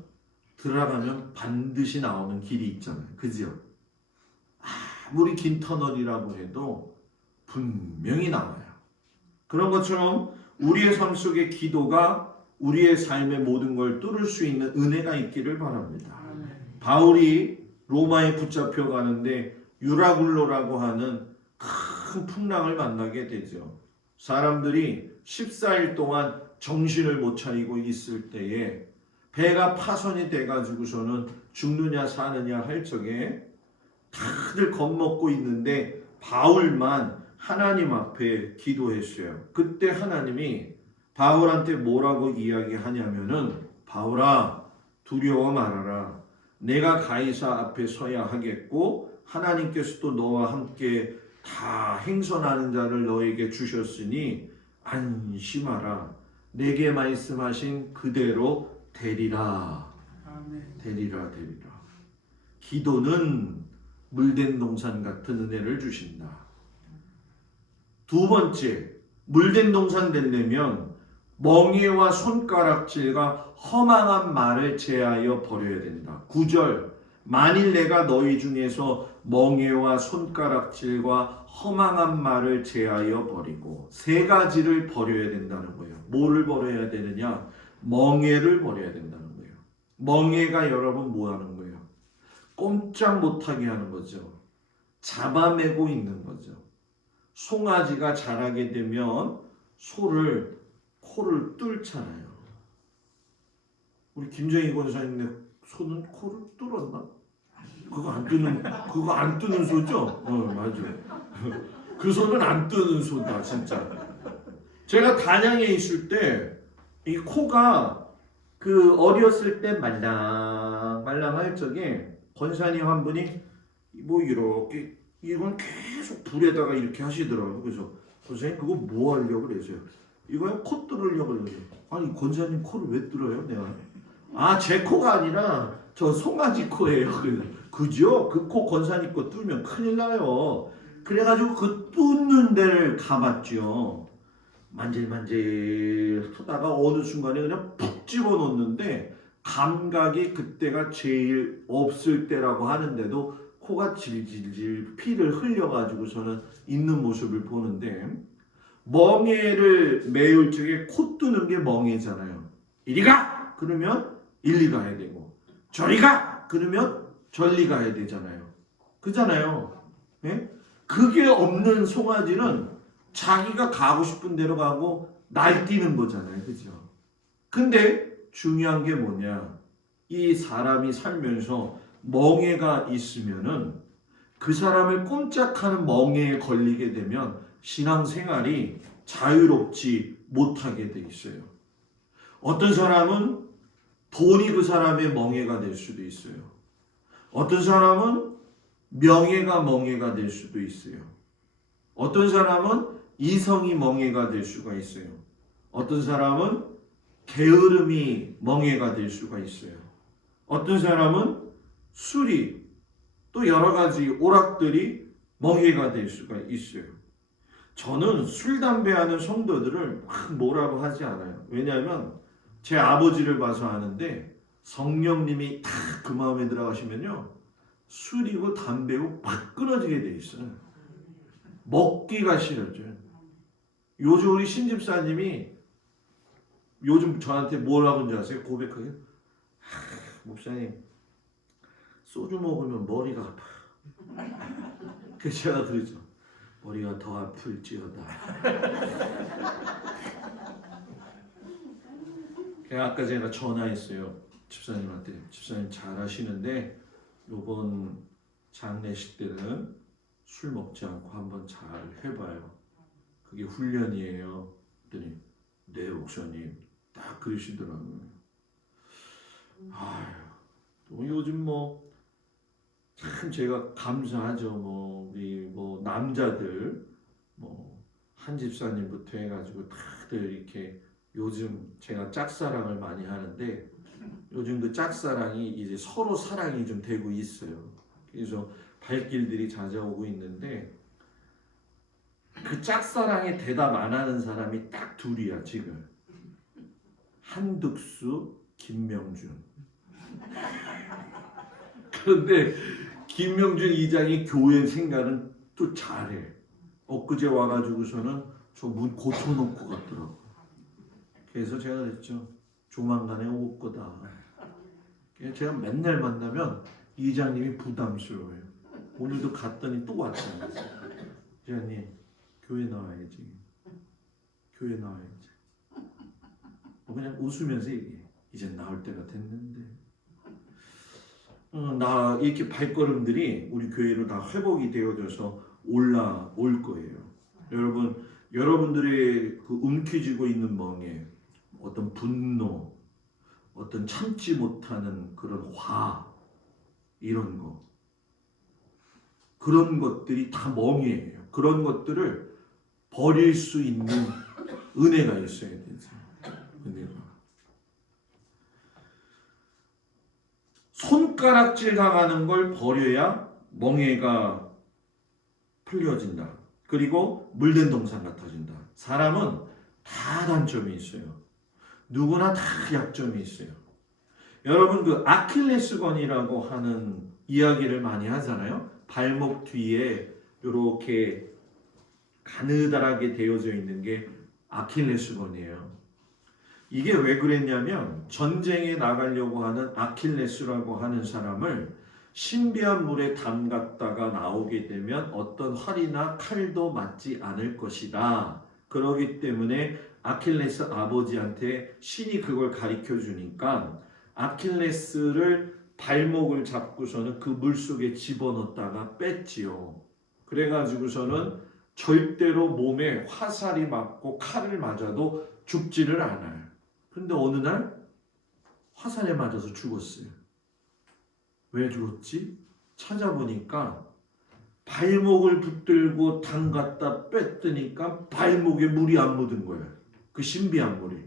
들어가면 반드시 나오는 길이 있잖아요. 그죠? 아무리 긴 터널이라고 해도 분명히 나와요. 그런 것처럼 우리의 삶 속에 기도가 우리의 삶의 모든 걸 뚫을 수 있는 은혜가 있기를 바랍니다. 바울이 로마에 붙잡혀 가는데 유라굴로라고 하는 큰 풍랑을 만나게 되죠. 사람들이 14일 동안 정신을 못 차리고 있을 때에 배가 파손이 돼가지고서는 죽느냐 사느냐 할 적에 다들 겁먹고 있는데 바울만 하나님 앞에 기도했어요. 그때 하나님이 바울한테 뭐라고 이야기하냐면은 바울아 두려워 말아라. 내가 가이사 앞에 서야 하겠고 하나님께서도 너와 함께 다 행선하는 자를 너에게 주셨으니 안심하라. 내게 말씀하신 그대로 되리라. 아멘. 되리라. 기도는 물된 동산 같은 은혜를 주신다. 두 번째, 물된 동산 되려면 멍에와 손가락질과 허망한 말을 제하여 버려야 된다. 9절, 만일 내가 너희 중에서 멍에와 손가락질과 허망한 말을 제하여 버리고, 세 가지를 버려야 된다는 거예요. 뭐를 버려야 되느냐? 멍에를 버려야 된다는 거예요. 멍에가 여러분 뭐 하는 거예요? 꼼짝 못하게 하는 거죠. 잡아매고 있는 거죠. 송아지가 자라게 되면 코를 뚫잖아요. 우리 김정희 권사님네 소는 코를 뚫었나? 그거 안 뜨는 소죠? 맞아요. 그 소는 안 뜨는 소다, 진짜. 제가 단양에 있을 때 이 코가 그 어렸을 때 말랑말랑할 적에 권사님 한 분이 뭐 이렇게 이건 계속 불에다가 이렇게 하시더라고요. 그래서 권사님 그거 뭐 하려고 그러세요? 이거요? 코 뚫으려고 그러세요. 아니 권사님 코를 왜 뚫어요? 내가 제 코가 아니라 저 송아지 코예요. 그죠? 그 코 권사님 거 뚫으면 큰일 나요. 그래가지고 그 뚫는 데를 가봤죠. 만질만질 하다가 어느 순간에 그냥 푹 집어넣는데 감각이 그때가 제일 없을 때라고 하는데도 코가 질질질 피를 흘려가지고서는 있는 모습을 보는데, 멍에를 메울 적에 코 뜨는 게 멍에잖아요. 이리 가! 그러면 일리 가야 되고, 저리 가! 그러면 절리 가야 되잖아요. 그잖아요. 예? 그게 없는 송아지는 자기가 가고 싶은 데로 가고 날뛰는 거잖아요. 그죠? 근데 중요한 게 뭐냐? 이 사람이 살면서 멍에가 있으면은 그 사람을 꼼짝하는 멍에에 걸리게 되면 신앙생활이 자유롭지 못하게 돼 있어요. 어떤 사람은 돈이 그 사람의 멍에가 될 수도 있어요. 어떤 사람은 명예가 멍에가 될 수도 있어요. 어떤 사람은 이성이 멍에가 될 수가 있어요. 어떤 사람은 게으름이 멍에가 될 수가 있어요. 어떤 사람은 술이, 또 여러 가지 오락들이 멍에가 될 수가 있어요. 저는 술, 담배 하는 성도들을 막 뭐라고 하지 않아요. 왜냐하면 제 아버지를 봐서 아는데 성령님이 딱 그 마음에 들어가시면요, 술이고 담배고 팍 끊어지게 돼 있어요. 먹기가 싫어져요. 요즘 우리 신집사님이 요즘 저한테 뭐라고 하는지 아세요? 고백하게, 목사님 소주 먹으면 머리가 아파. 그래서 제가 그러죠. 머리가 더 아플지어다. 아까 제가 전화했어요. 집사님한테. 집사님 잘하시는데 요번 장례식 때는 술 먹지 않고 한번 잘 해봐요. 그게 훈련이에요. 그랬더니 네 목사님 딱 그러시더라고요. 아유, 요즘 참 제가 감사하죠. 우리 남자들 한 집사님부터 해가지고 다들 이렇게 요즘 제가 짝사랑을 많이 하는데 요즘 그 짝사랑이 이제 서로 사랑이 좀 되고 있어요. 그래서 발길들이 찾아오고 있는데 그 짝사랑에 대답 안 하는 사람이 딱 둘이야 지금. 한득수, 김명준. 그런데 김명준 이장이 교회 생각은 또 잘해. 엊그제 와가지고서는 저 문 고쳐놓고 갔더라고. 그래서 제가 그랬죠. 조만간에 올 거다. 제가 맨날 만나면 이장님이 부담스러워요. 오늘도 갔더니 또 왔잖아요. 이장님 교회 나와야지. 교회 나와야지. 그냥 웃으면서 얘기해. 이제 나올 때가 됐는데. 나 이렇게 발걸음들이 우리 교회로 다 회복이 되어져서 올라올 거예요. 여러분들의 그 움켜쥐고 있는 멍에 어떤 분노, 어떤 참지 못하는 그런 이런 거, 그런 것들이 다 멍이에요. 그런 것들을 버릴 수 있는 은혜가 있어야 되죠. 은혜가. 손가락질 당하는 걸 버려야 멍해가 풀려진다. 그리고 물된 동산 같아진다. 사람은 다 단점이 있어요. 누구나 다 약점이 있어요. 여러분 그 아킬레스건이라고 하는 이야기를 많이 하잖아요. 발목 뒤에 이렇게 가느다랗게 되어져 있는 게 아킬레스건이에요. 이게 왜 그랬냐면 전쟁에 나가려고 하는 아킬레스라고 하는 사람을 신비한 물에 담갔다가 나오게 되면 어떤 활이나 칼도 맞지 않을 것이다. 그러기 때문에 아킬레스 아버지한테 신이 그걸 가르쳐 주니까 아킬레스를 발목을 잡고서는 그 물속에 집어넣었다가 뺐지요. 그래가지고서는 절대로 몸에 화살이 맞고 칼을 맞아도 죽지를 않아요. 근데 어느 날 화살에 맞아서 죽었어요. 왜 죽었지? 찾아보니까 발목을 붙들고 담갔다 뺐더니까 발목에 물이 안 묻은 거예요. 그 신비한 물이.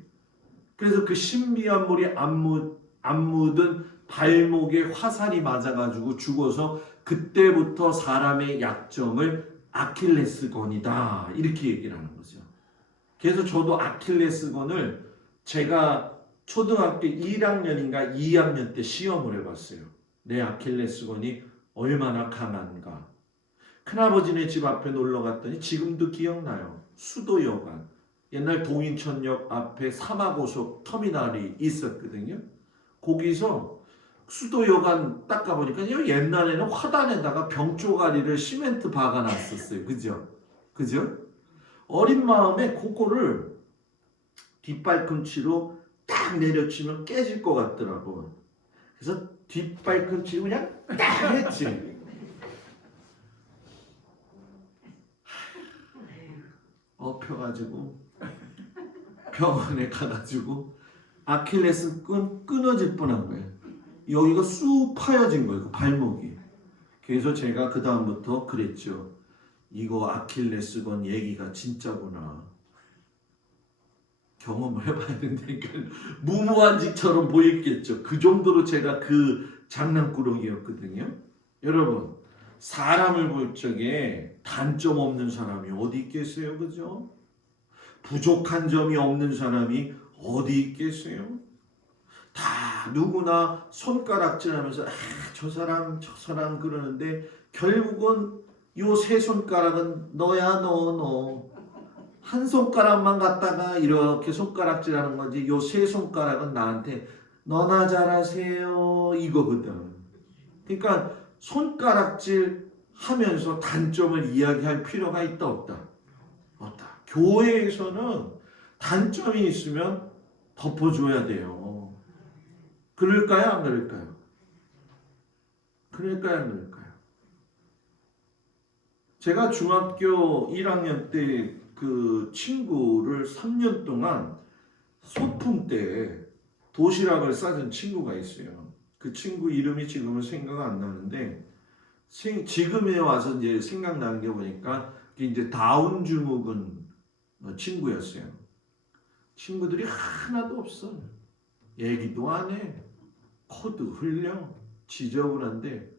그래서 그 신비한 물이 안 묻은 발목에 화살이 맞아가지고 죽어서 그때부터 사람의 약점을 아킬레스건이다 이렇게 얘기를 하는 거죠. 그래서 저도 아킬레스건을 제가 초등학교 1학년인가 2학년 때 시험을 해봤어요. 내 아킬레스건이 얼마나 강한가. 큰아버지네 집 앞에 놀러 갔더니 지금도 기억나요. 수도여관. 옛날 동인천역 앞에 사마고속 터미널이 있었거든요. 거기서 수도여관 딱 가보니까 옛날에는 화단에다가 병조가리를 시멘트 박아놨었어요. 그죠? 그죠? 어린 마음에 그거를 뒷발꿈치로 딱 내려치면 깨질 것 같더라고. 그래서 뒷발꿈치로 그냥 딱 했지. 엎혀가지고 병원에 가가지고 아킬레스 끈 끊어질 뻔한 거예요. 여기가 쑥 파여진 거예요. 그 발목이. 그래서 제가 그 다음부터 그랬죠. 이거 아킬레스건 얘기가 진짜구나. 경험을 해봐야 된다니까. 무모한 짓처럼 보였겠죠. 그 정도로 제가 그 장난꾸러기였거든요. 여러분, 사람을 볼 적에 단점 없는 사람이 어디 있겠어요? 그죠? 부족한 점이 없는 사람이 어디 있겠어요? 다 누구나 손가락질하면서 저 사람 그러는데 결국은 요 세 손가락은 너야 너. 한 손가락만 갖다가 이렇게 손가락질하는 거지 요 세 손가락은 나한테 너나 잘하세요 이거거든. 그러니까 손가락질 하면서 단점을 이야기할 필요가 있다 없다? 없다. 교회에서는 단점이 있으면 덮어줘야 돼요. 그럴까요? 안 그럴까요? 그럴까요? 안 그럴까요? 제가 중학교 1학년 때 그 친구를 3년 동안 소풍 때 도시락을 싸준 친구가 있어요. 그 친구 이름이 지금은 생각 안 나는데 지금에 와서 이제 생각나는 게 보니까 이제 다운 증후군 친구였어요. 친구들이 하나도 없어. 얘기도 안 해. 코도 흘려. 지저분한데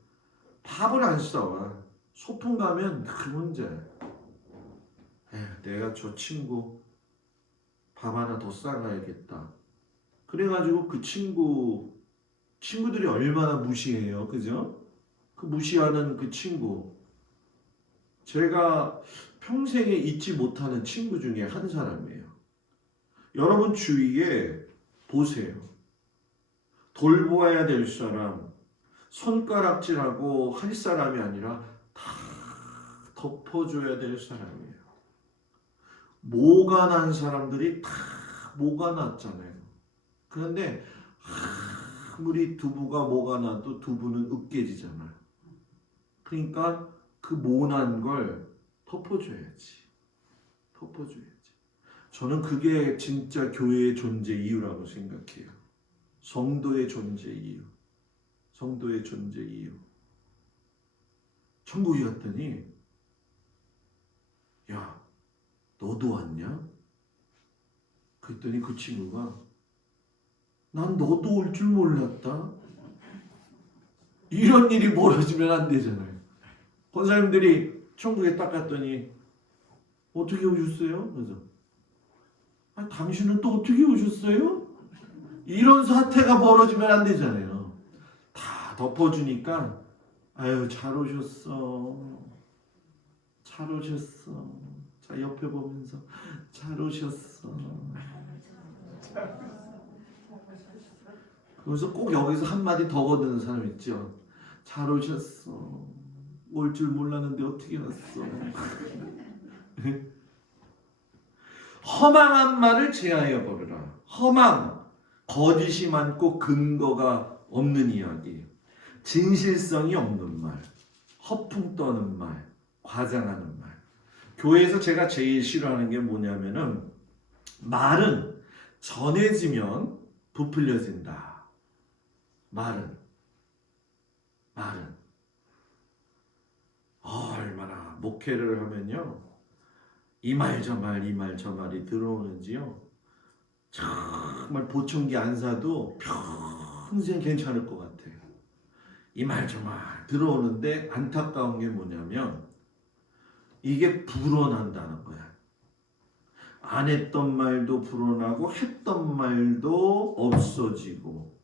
밥을 안 싸와. 소풍 가면 그 문제야. 내가 저 친구 밥 하나 더 싸가야겠다. 그래가지고 그 친구들이 얼마나 무시해요. 그죠? 그 무시하는 그 친구. 제가 평생에 잊지 못하는 친구 중에 한 사람이에요. 여러분 주위에 보세요. 돌보아야 될 사람, 손가락질하고 할 사람이 아니라 다 덮어줘야 될 사람이에요. 모가 난 사람들이 다 모가 났잖아요. 그런데 아무리 두부가 모가 나도 두부는 으깨지잖아요. 그러니까 그 모난 걸 덮어줘야지. 덮어줘야지. 저는 그게 진짜 교회의 존재 이유라고 생각해요. 성도의 존재 이유. 성도의 존재 이유. 천국에 갔더니 너도 왔냐? 그랬더니 그 친구가 난 너도 올 줄 몰랐다. 이런 일이 벌어지면 안 되잖아요. 권사님들이 천국에 딱 갔더니 어떻게 오셨어요? 그래서 아, 당신은 또 어떻게 오셨어요? 이런 사태가 벌어지면 안 되잖아요. 다 덮어주니까 아유 잘 오셨어. 잘 오셨어. 자 옆에 보면서 잘 오셨어. 그래서 꼭 여기서 한마디 더 거두는 사람 있죠. 잘 오셨어. 올 줄 몰랐는데 어떻게 왔어. 허망한 말을 제하여 버려라. 허망, 거짓이 많고 근거가 없는 이야기, 진실성이 없는 말, 허풍 떠는 말, 과장하는 말. 교회에서 제가 제일 싫어하는 게 뭐냐면은 말은 전해지면 부풀려진다. 말은 얼마나 목회를 하면요 이 말 저 말이 들어오는지요 정말 보청기 안 사도 평생 괜찮을 것 같아요. 이 말 저 말 들어오는데 안타까운 게 뭐냐면 이게 불어난다는 거야. 안 했던 말도 불어나고 했던 말도 없어지고.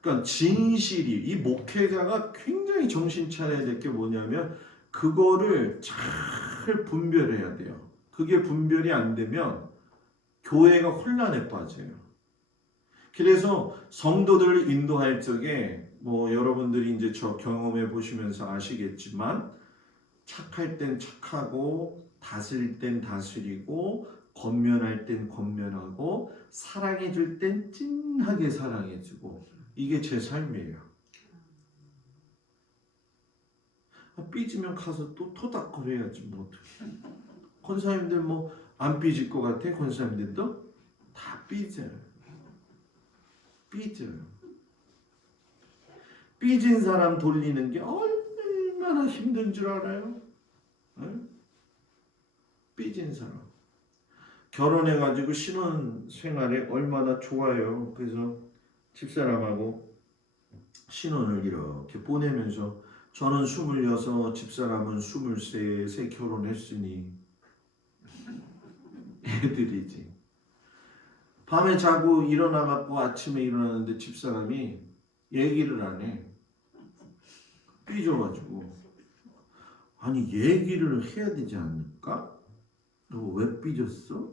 그러니까 진실이, 이 목회자가 굉장히 정신 차려야 될 게 뭐냐면 그거를 잘 분별해야 돼요. 그게 분별이 안 되면 교회가 혼란에 빠져요. 그래서 성도들을 인도할 적에 뭐 여러분들이 이제 저 경험해 보시면서 아시겠지만 착할 땐 착하고 다스릴 땐 다스리고 권면할 땐 권면하고 사랑해 줄 땐 찐하게 사랑해 주고 이게 제 삶이에요. 삐지면 가서 또 토닥거려야지 뭐 어떡해. 권사님들 뭐 안 삐질 것 같아? 권사님들도 다 삐져요. 삐진 사람 돌리는 게 얼마나 힘든 줄 알아요? 응? 삐진 사람 결혼해가지고 신혼 생활에 얼마나 좋아요. 그래서 집사람하고 신혼을 이렇게 보내면서 저는 26, 집사람은 23세 결혼했으니 애들이지. 밤에 자고 일어나갖고 아침에 일어나는데 집사람이 얘기를 안 해. 삐져가지고 아니 얘기를 해야 되지 않을까? 너 왜 삐졌어?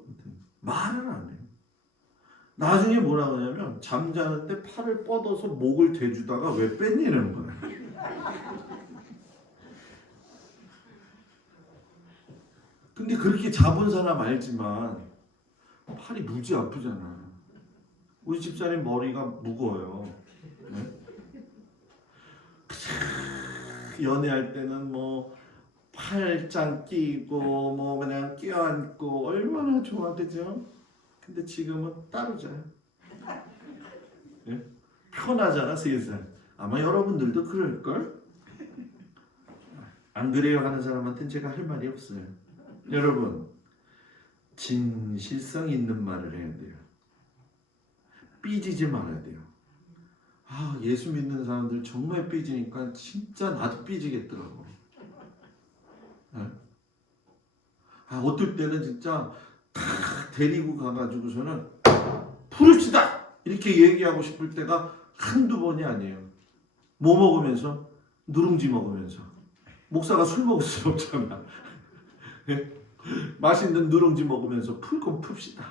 말을 안 해. 나중에 뭐라고 하냐면 잠자는데 팔을 뻗어서 목을 대주다가 왜 뺐냐는 거야. 근데 그렇게 잡은 사람 알지만 팔이 무지 아프잖아. 우리 집사님 머리가 무거워요. 네? 연애할 때는 뭐 팔짱 끼고 뭐 그냥 껴안고 얼마나 좋아, 그죠? 근데 지금은 따로 자요. 네? 편하잖아 세상. 아마 여러분들도 그럴걸? 안 그래요 하는 사람한테는 제가 할 말이 없어요. 여러분 진실성 있는 말을 해야 돼요. 삐지지 말아야 돼요. 아 예수 믿는 사람들 정말 삐지니까 진짜 나도 삐지겠더라고. 네? 아 어떨 때는 진짜 데리고 가가지고서는 부릅시다 이렇게 얘기하고 싶을 때가 한두 번이 아니에요. 뭐 먹으면서? 누룽지 먹으면서. 목사가 술 먹을 수 없잖아. 맛있는 누룽지 먹으면서 풀 건 풉시다.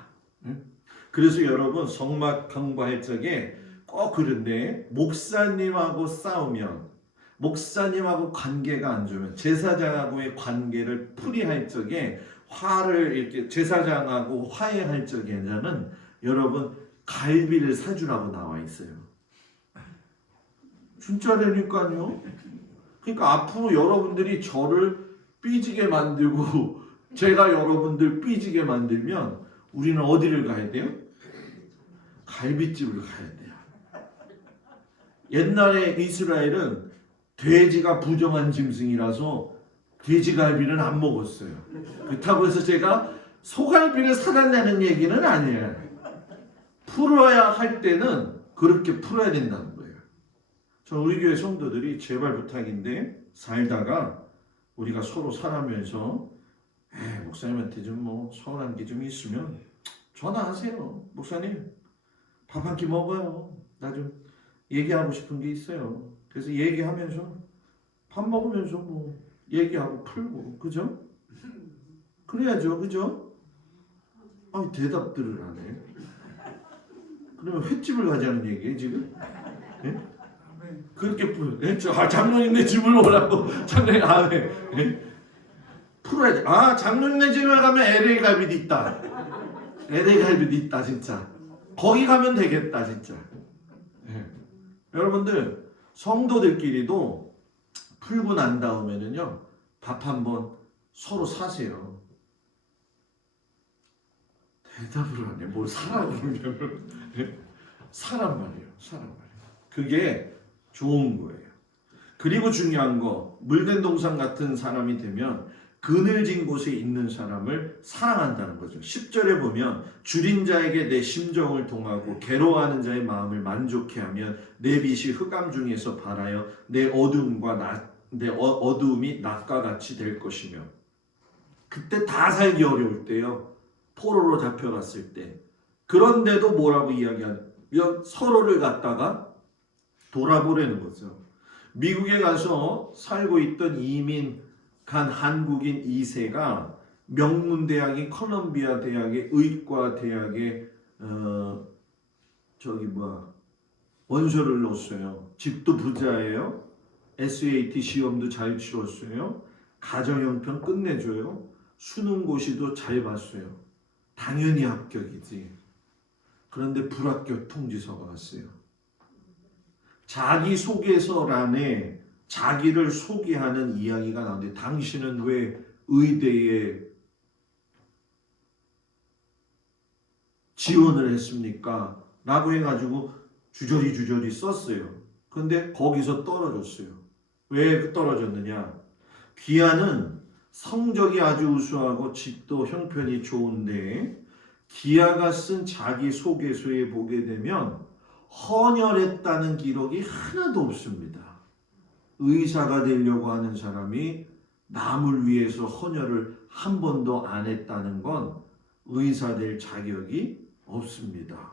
그래서 여러분 성막 강구할 적에 꼭 그런데 목사님하고 싸우면 목사님하고 관계가 안 좋으면 제사장하고의 관계를 풀이할 적에 화를 이렇게 제사장하고 화해할 적에는 여러분 갈비를 사주라고 나와 있어요. 진짜라니까요. 그러니까 앞으로 여러분들이 저를 삐지게 만들고 제가 여러분들 삐지게 만들면 우리는 어디를 가야 돼요? 갈비집을 가야 돼요. 옛날에 이스라엘은 돼지가 부정한 짐승이라서 돼지갈비는 안 먹었어요. 그렇다고 해서 제가 소갈비를 사달라는 얘기는 아니에요. 풀어야 할 때는 그렇게 풀어야 된다는 거예요. 저 우리 교회 성도들이 제발 부탁인데 살다가 우리가 서로 살아면서 목사님한테 좀 뭐 서운한 게 좀 있으면 전화하세요. 목사님 밥 한 끼 먹어요. 나 좀 얘기하고 싶은 게 있어요. 그래서 얘기하면서 밥 먹으면서 뭐 얘기하고 풀고 그죠? 그래야죠. 그죠? 아니 대답들을 안 해. 그러면 횟집을 가자는 얘기예요 지금? 예? 그렇게 장로님네 집을 오라고 장로님 풀어야지. 장로님네 집을 가면 LA 갈비도 있다. LA 갈비도 있다 진짜. 거기 가면 되겠다 진짜. 예. 여러분들 성도들끼리도 풀고 난 다음에는요 밥 한번 서로 사세요. 대답을 안 해. 뭘 사라고 그러냐면 사란 말이에요. 사란 말이에요. 그게 좋은 거예요. 그리고 중요한 거 물된 동산 같은 사람이 되면 그늘진 곳에 있는 사람을 사랑한다는 거죠. 10절에 보면 줄인 자에게 내 심정을 동하고 괴로워하는 자의 마음을 만족해 하면 내 빛이 흑암 중에서 발하여 내 어두움이 낮과 같이 될 것이며 그때 다 살기 어려울 때요. 포로로 잡혀갔을 때 그런데도 뭐라고 이야기하냐 서로를 갖다가 돌아보려는 거죠. 미국에 가서 살고 있던 이민 간 한국인 2세가 명문대학인 컬럼비아 대학의 의과대학에 원서를 넣었어요. 집도 부자예요. SAT 시험도 잘 치렀어요. 가정형편 끝내줘요. 수능고시도 잘 봤어요. 당연히 합격이지. 그런데 불합격 통지서가 왔어요. 자기소개서란에 자기를 소개하는 이야기가 나오는데 당신은 왜 의대에 지원을 했습니까? 라고 해가지고 주저리 썼어요. 근데 거기서 떨어졌어요. 왜 떨어졌느냐? 기아는 성적이 아주 우수하고 집도 형편이 좋은데 기아가 쓴 자기소개서에 보게 되면 헌혈했다는 기록이 하나도 없습니다. 의사가 되려고 하는 사람이 남을 위해서 헌혈을 한 번도 안 했다는 건 의사 될 자격이 없습니다.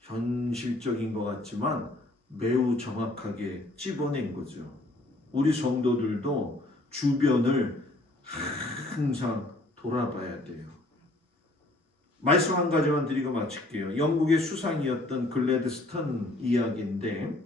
현실적인 것 같지만 매우 정확하게 찝어낸 거죠. 우리 성도들도 주변을 항상 돌아봐야 돼요. 말씀 한 가지만 드리고 마칠게요. 영국의 수상이었던 글래드스턴 이야기인데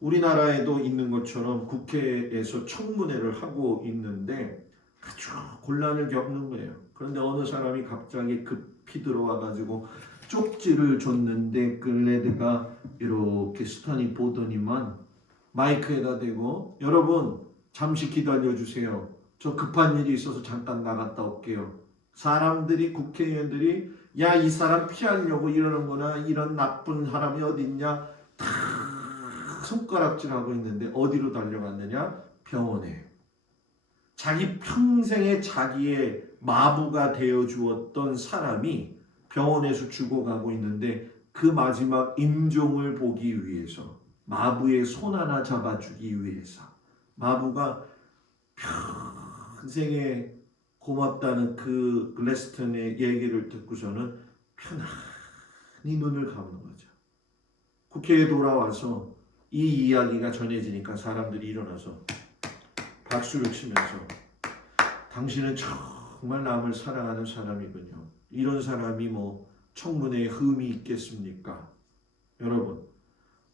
우리나라에도 있는 것처럼 국회에서 청문회를 하고 있는데 아주 곤란을 겪는 거예요. 그런데 어느 사람이 갑자기 급히 들어와가지고 쪽지를 줬는데 글래드가 이렇게 스턴이 보더니만 마이크에다 대고 여러분 잠시 기다려주세요. 저 급한 일이 있어서 잠깐 나갔다 올게요. 사람들이 국회의원들이 야 이 사람 피하려고 이러는구나 이런 나쁜 사람이 어딨냐 다 손가락질하고 있는데 어디로 달려갔느냐 병원에. 자기 평생에 자기의 마부가 되어 주었던 사람이 병원에서 죽어가고 있는데 그 마지막 임종을 보기 위해서 마부의 손 하나 잡아주기 위해서 마부가 평생에 고맙다는 그 글래스턴의 얘기를 듣고서는 편안히 눈을 감는 거죠. 국회에 돌아와서 이 이야기가 전해지니까 사람들이 일어나서 박수를 치면서 당신은 정말 남을 사랑하는 사람이군요. 이런 사람이 뭐 청문회에 흠이 있겠습니까? 여러분,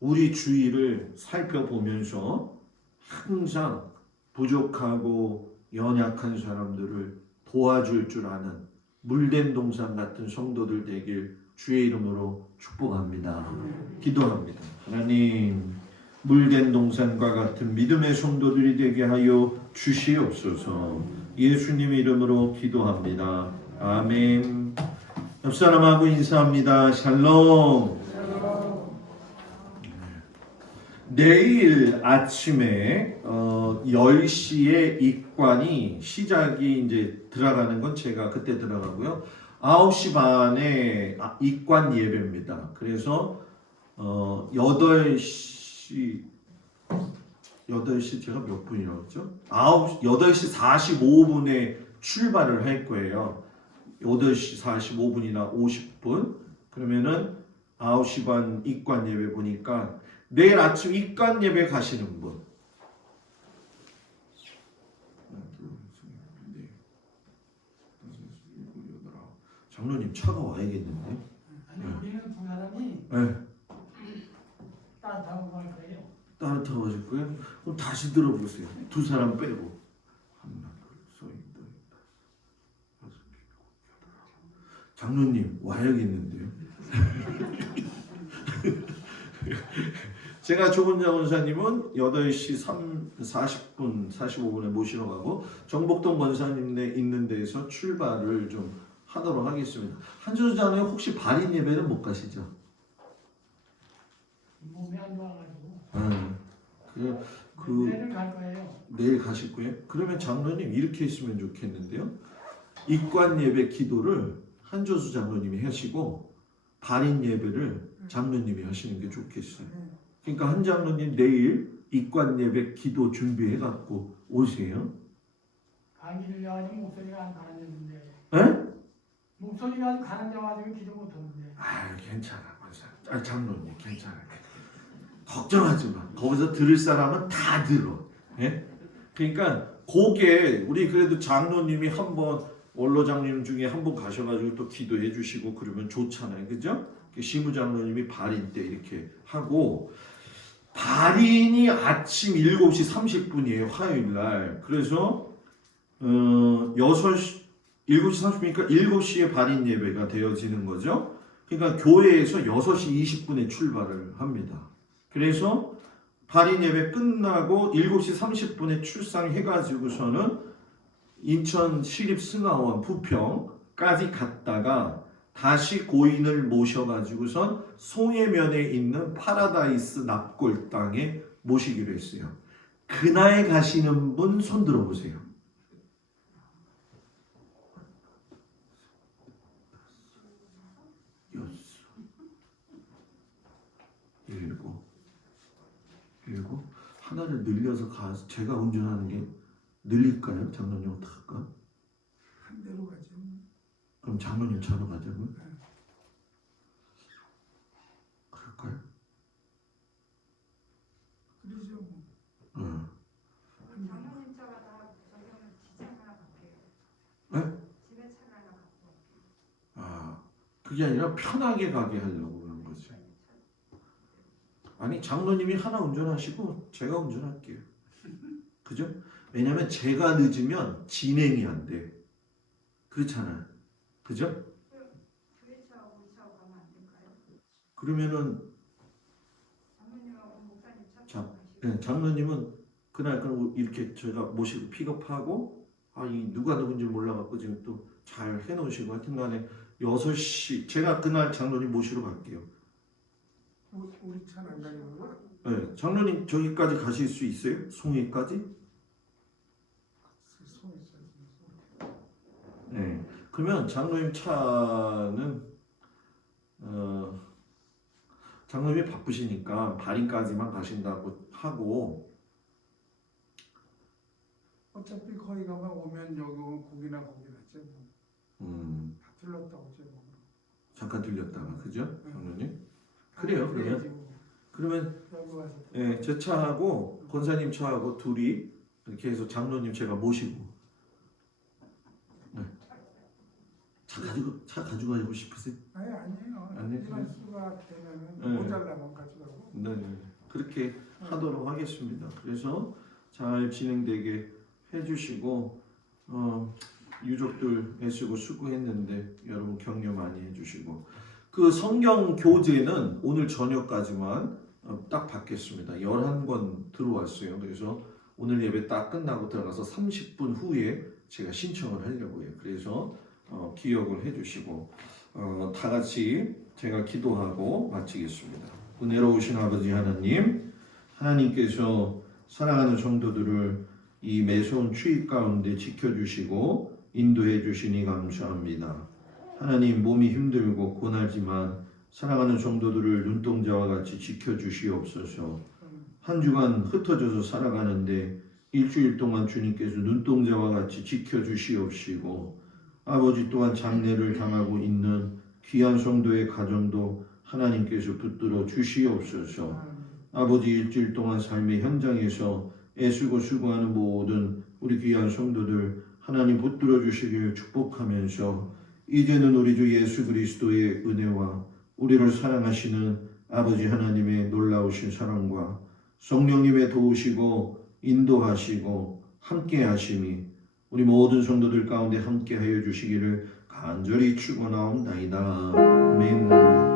우리 주위를 살펴보면서 항상 부족하고 연약한 사람들을 도와줄 줄 아는 물된 동산 같은 성도들 되길 주의 이름으로 축복합니다. 기도합니다. 하나님, 물된 동산과 같은 믿음의 성도들이 되게 하여 주시옵소서. 예수님 이름으로 기도합니다. 아멘. 옆 사람하고 인사합니다. 샬롬. 내일 아침에 10시에 입관이 시작이 이제 들어가는 건 제가 그때 들어가고요. 9시 반에 입관 예배입니다. 그래서 8시 제가 몇 분이라고 했죠? 8시 45분에 출발을 할 거예요. 8시 45분이나 50분. 그러면은 9시 반 입관 예배 보니까 내일 아침 입관 예배 가시는 분. 장로님 차가 와야겠는데. 아니 우리는 두 사람이 네. 따뜻하고 갈 거예요. 따뜻하고 하실 거예요? 그럼 다시 들어보세요. 두 사람 빼고. 하나, 둘, 셋, 넷, 다섯, 일곱, 여덟, 아홉. 장로님 와야겠는데요. 제가 조근자 원사님은 8시 40분, 45분에 모시러 가고 정복동 원사님 있는 데에서 출발을 좀 하도록 하겠습니다. 한 주 전에 혹시 발인 예배는 못 가시죠? 몸이 안 좋아가지고 그 내일 갈 거예요. 내일 가실 거예요? 그러면 장로님 이렇게 했으면 좋겠는데요. 입관 예배 기도를 한조수 장로님이 하시고 발인 예배를 장로님이 하시는 게 좋겠어요. 그러니까 한 장로님 내일 입관 예배 기도 준비해 갖고 오세요. 감기를 가지고 목소리가 안 가라앉는데. 에? 목소리가 아주 가라앉아가지고 기도 못하는데. 아 괜찮아, 장로님 괜찮아. 걱정하지 마. 거기서 들을 사람은 다 들어. 예? 그러니까 그게 우리 그래도 장로님이 한번 원로 장로님 중에 한 분 가셔가지고 또 기도해 주시고 그러면 좋잖아요, 그죠? 시무 장로님이 발인 때 이렇게 하고 발인이 아침 7시 30분이에요, 화요일 날. 그래서 7시 30분이니까 7시에 발인 예배가 되어지는 거죠. 그러니까 교회에서 6시 20분에 출발을 합니다. 그래서 발인 예배 끝나고 7시 30분에 출상해가지고서는 인천 시립승하원 부평까지 갔다가 다시 고인을 모셔가지고선 송해면에 있는 파라다이스 납골 땅에 모시기로 했어요. 그날 가시는 분 손 들어보세요. 일곱 하나를 늘려서 제가 운전하는 게 늘릴까요? 장로님 어떡할까? 한 대로 가죠. 그럼 장로님 차로 가자고요? 그럴까요? 그러죠. 뭐. 장모님 차가 다 저기는 지장 하나 갈게요. 네? 집에 차가 하나 갖고. 아, 그게 아니라 편하게 가게 하려고 그런 거죠. 아니 장로님이 하나 운전하시고 제가 운전할게요. 그죠? 왜냐면 제가 늦으면 진행이 안 돼. 그렇잖아요. 그죠? 교회 차하고 우리 차하고 가면 안 될까요? 그러면은 장모님하고 목사님 차 자, 타고 가시고. 네, 장로님은 그날 그럼 이렇게 제가 모시고 픽업하고 이 누가 누군지 몰라갖고 지금 또 잘 해놓으시고 하여튼간에 6시 제가 그날 장로님 모시러 갈게요. 우리 차는 안 가는 거야? 네, 장로님 저기까지 가실 수 있어요? 송해까지? 손 있어요. 네. 그러면 장로님 차는 장로님이 바쁘시니까 발인까지만 가신다고 하고 어차피 거기 가면 오면 여기 오면 고기나 죠 다 들렀다 오죠. 뭐. 잠깐 들렸다가 그죠? 장로님? 아, 그래요. 그래야지 뭐. 그러면 여기 와서 예, 제 차하고 권사님 차하고 둘이 이렇게 해서 장로님 제가 모시고 네. 차 가지고 싶으세요? 아니에요. 아니에요. 이런 수가 되면은 네. 모자라면 가져가고. 네, 그렇게 하도록 하겠습니다. 그래서 잘 진행되게 해주시고 유족들 애쓰고 수고했는데 여러분 격려 많이 해주시고 그 성경 교재는 오늘 저녁까지만 딱 받겠습니다. 11권 들어왔어요. 그래서 오늘 예배 딱 끝나고 들어가서 30분 후에 제가 신청을 하려고 해요. 그래서 기억을 해주시고 다 같이 제가 기도하고 마치겠습니다. 은혜로우신 아버지 하나님, 하나님께서 사랑하는 성도들을 이 매서운 추위 가운데 지켜주시고 인도해 주시니 감사합니다. 하나님, 몸이 힘들고 고나지만 사랑하는 성도들을 눈동자와 같이 지켜주시옵소서. 한 주간 흩어져서 살아가는데 일주일 동안 주님께서 눈동자와 같이 지켜주시옵시고, 아버지 또한 장례를 당하고 있는 귀한 성도의 가정도 하나님께서 붙들어 주시옵소서. 아버지, 일주일 동안 삶의 현장에서 애쓰고 수고하는 모든 우리 귀한 성도들 하나님 붙들어 주시길 축복하면서, 이제는 우리 주 예수 그리스도의 은혜와 우리를 사랑하시는 아버지 하나님의 놀라우신 사랑과 성령님의 도우시고 인도하시고 함께 하심이 우리 모든 성도들 가운데 함께 하여 주시기를 간절히 축원하옵나이다. 아멘.